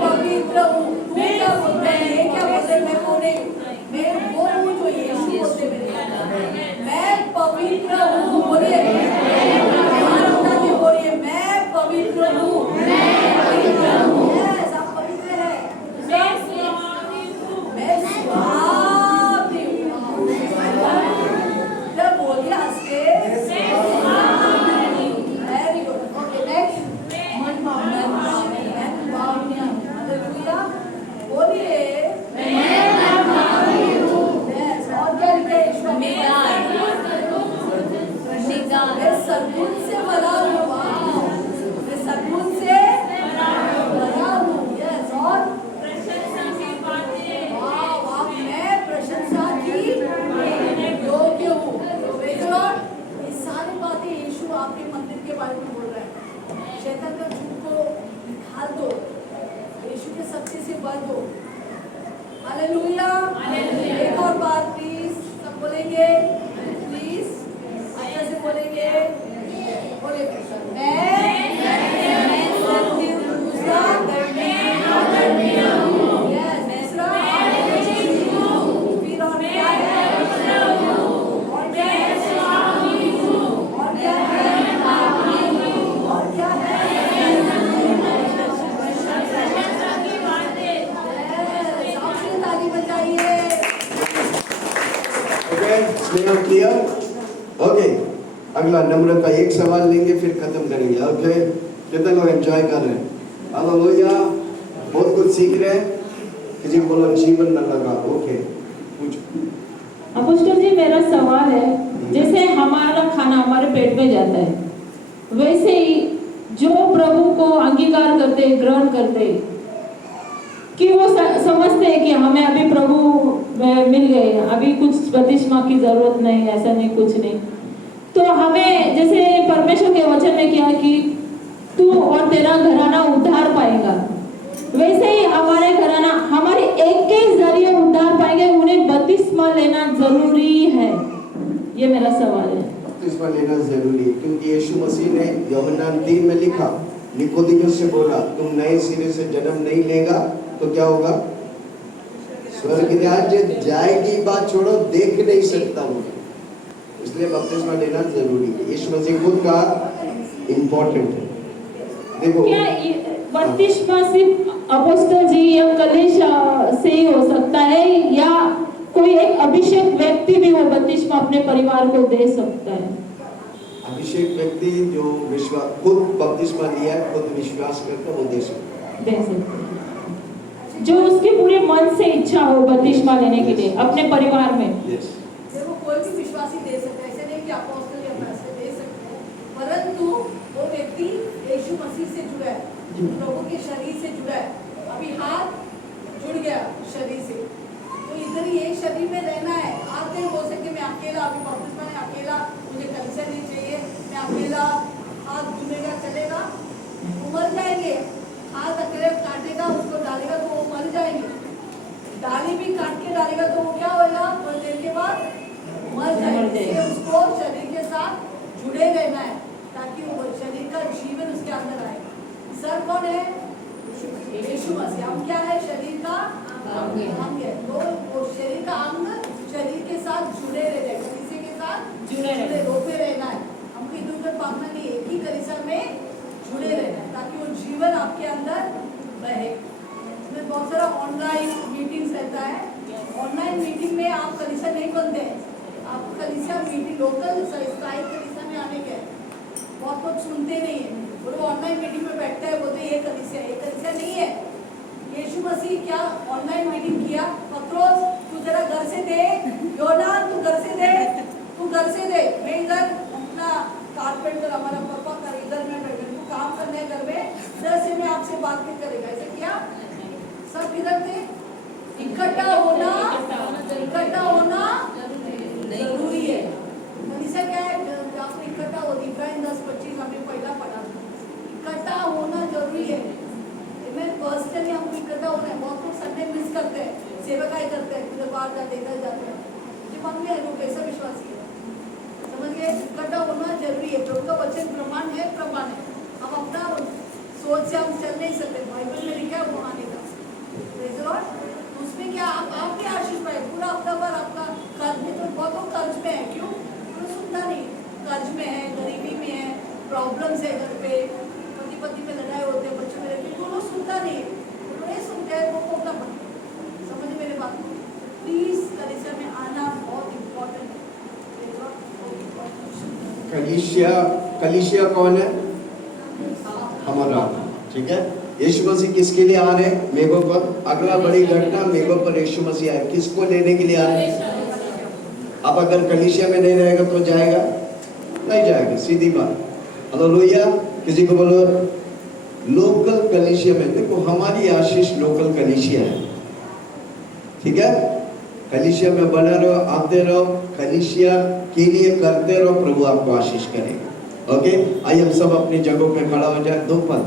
पवित्र हूँ। तू क्या बोलते हैं? ये क्या बोलते हैं? मैं वो नहीं, मैं वो हूँ जो यीशु बोलते मेरे। मैं पवित्र हूँ। बोलिए, बोलिए मैं पवित्र हूँ। यस, आप पवित्र हैं। मैं स्वामी हूँ। मैं स्वामी हूँ। जब बोलिए हंस के, वेरी गुड। ओके, नेक्स्ट, मन भावना। हालेलुया। बोलिए मैं स्नेहा क्लियर? ओके, अगला नम्रता, एक सवाल लेंगे फिर खत्म करेंगे। ओके, कितने लोग एंजॉय कर रहे हैं? हालेलुया, बहुत कुछ सीख रहे हैं। किसी को बोलो जीवन न लगा। ओके, पूछो। अपोस्टल जी, मेरा सवाल है, जैसे हमारा खाना हमारे पेट में जाता है, वैसे ही जो प्रभु को अंगीकार करते, ग्रहण करते, कि वो समझते हैं कि हमें अभी प्रभु मिल गए, अभी कुछ बपतिस्मा की जरूरत नहीं, ऐसा नहीं, कुछ नहीं, तो हमें जैसे परमेश्वर के वचन में क्या कि तू और तेरा घराना उद्धार पाएगा, वैसे ही हमारे घराना हमारे एक के जरिए उद्धार पाएंगे, उन्हें बपतिस्मा लेना जरूरी है। ये मेरा सवाल है। बपतिस्मा लेना जरूरी है क्योंकि यीशु मसीह ने यूहन्ना 3 में लिखा, निकोदेमुस से बोला, तुम नए सिरे से जन्म नहीं लेगा तो क्या होगा? स्वर्ग राज्य जाएगी, बात छोड़ो, देख नहीं सकता हूँ। इसलिए बपतिस्मा लेना जरूरी है। यीशु मसीह खुद का इम्पोर्टेंट है। देखो, क्या बपतिस्मा सिर्फ अपोस्टल जी या कलीसिया से ही हो सकता है, या कोई एक अभिषेक व्यक्ति भी वो बपतिस्मा अपने परिवार को दे सकता है? अभिषेक व्यक्ति जो विश्वास, खुद बपतिस्मा लिया है, खुद विश्वास करता, वो दे सकता है। दे सकते हैं। जो उसके पूरे मन से इच्छा हो बपतिस्मा लेने के लिए अपने परिवार में। Yes. देखो, कोई भी विश्वासी दे सकता है, ऐसे नहीं कि अपोस्टल या पैसे दे सकते हैं, परंतु वो व्यक्ति यीशु मसीह से जुड़ा है, प्रभु के शरीर से जुड़ा है। अभी हाथ जुड़ गया शरीर से, तो इधर ये शरीर में रहना है। आप नहीं बोल सकते मैं अकेला, अभी बपतिस्मा में अकेला, मुझे कलीसिया नहीं चाहिए, मैं अकेला हाथ जुड़ेगा चलेगा, वो मर जाएंगे। हाथ अकेले काटेगा, उसको डालेगा तो वो मर जाएंगे। डाली भी काट के डालेगा तो वो क्या होगा? थोड़ी देर के बाद मर जाएंगे। इसलिए उसको शरीर के साथ जुड़े रहना है ताकि वो शरीर का जीवन उसके अंदर आए। सर कौन है? यीशु मसीह। हम क्या है? शरीर का अंग है। तो वो शरीर का अंग शरीर के साथ जुड़े रहना है, कलीसिया के साथ जुड़े रोते रहना है। हमको इधर उधर भागना नहीं, एक ही कलीसिया में जुड़े रहना है ताकि वो जीवन आपके अंदर रहे। इसमें बहुत सारा ऑनलाइन मीटिंग्स रहता है। ऑनलाइन मीटिंग में आप कलीसिया नहीं बनते हैं, आपको कलीसिया मीटिंग लोकल स्थायी कलीसिया में आने के बहुत लोग सुनते नहीं है, और वो ऑनलाइन मीटिंग में बैठता है, बोलते ये कलीसिया नहीं है। यीशु मसीह क्या ऑनलाइन मीटिंग किया? पत्रोस, तू जरा घर से दे, योना तू घर से दे, तू घर से दे, मैं इधर अपना कारपेंटर हमारा पापा कर, इधर में बैठे काम करने हैं घर में, इधर से मैं आपसे बात नहीं करेगा। ऐसे किया? सब इधर थे। इकट्ठा होना जरूरी है। कलीसिया क्या है? आपने इकट्ठा हो, इब्राहिम 10:25 हमने पहला पढ़ा, इकट्ठा होना जरूरी है। मैं पर्सनली हमको इकट्ठा होना है। बहुत लोग संडे मिस करते हैं, सेवकाई करते हैं, इधर बाहर जाते इधर जाते हैं। मुझे मालूम है लोग कैसा विश्वासी है, समझ गए? इकट्ठा होना जरूरी है। प्रभु का वचन प्रमाण है। हम अपना सोच से हम चल नहीं सकते, बाइबल में लिखा है वो आने का। उसमें क्या आप भी आशीष पाए पूरा हफ्ता भर आपका कर्ज में, तो बहुत लोग कर्ज में है। क्यों? सुनता नहीं, कर्ज में है, गरीबी में है, प्रॉब्लम्स है घर पे, पति में लड़ाई होते हैं, बच्चों में रहते हैं, वो सुनता नहीं, वो नहीं सुनते हैं, वो अपना समझ मेरे बात को। प्लीज कलीसिया में आना बहुत इम्पोर्टेंट है। कलीसिया कौन है? हमारा, ठीक है। यीशु मसीह किसके लिए आ रहे हैं? मेघों पर। अगला बड़ी घटना, मेघों पर यीशु मसीह आए, किसको लेने के लिए आ रहे हैं? अब अगर कलीसिया में नहीं रहेगा तो जाएगा? नहीं जाएगा, सीधी बात। हालेलुया। किसी को बोलो लोकल कलीसिया में। देखो, हमारी आशीष लोकल कलीसिया है, ठीक है। कलीसिया में बना रहो, आते रहो, कलीसिया के लिए करते रहो, प्रभु आपको आशीष करेगा। ओके, आइए हम सब अपनी जगहों पे खड़ा हो जाए। 2 पल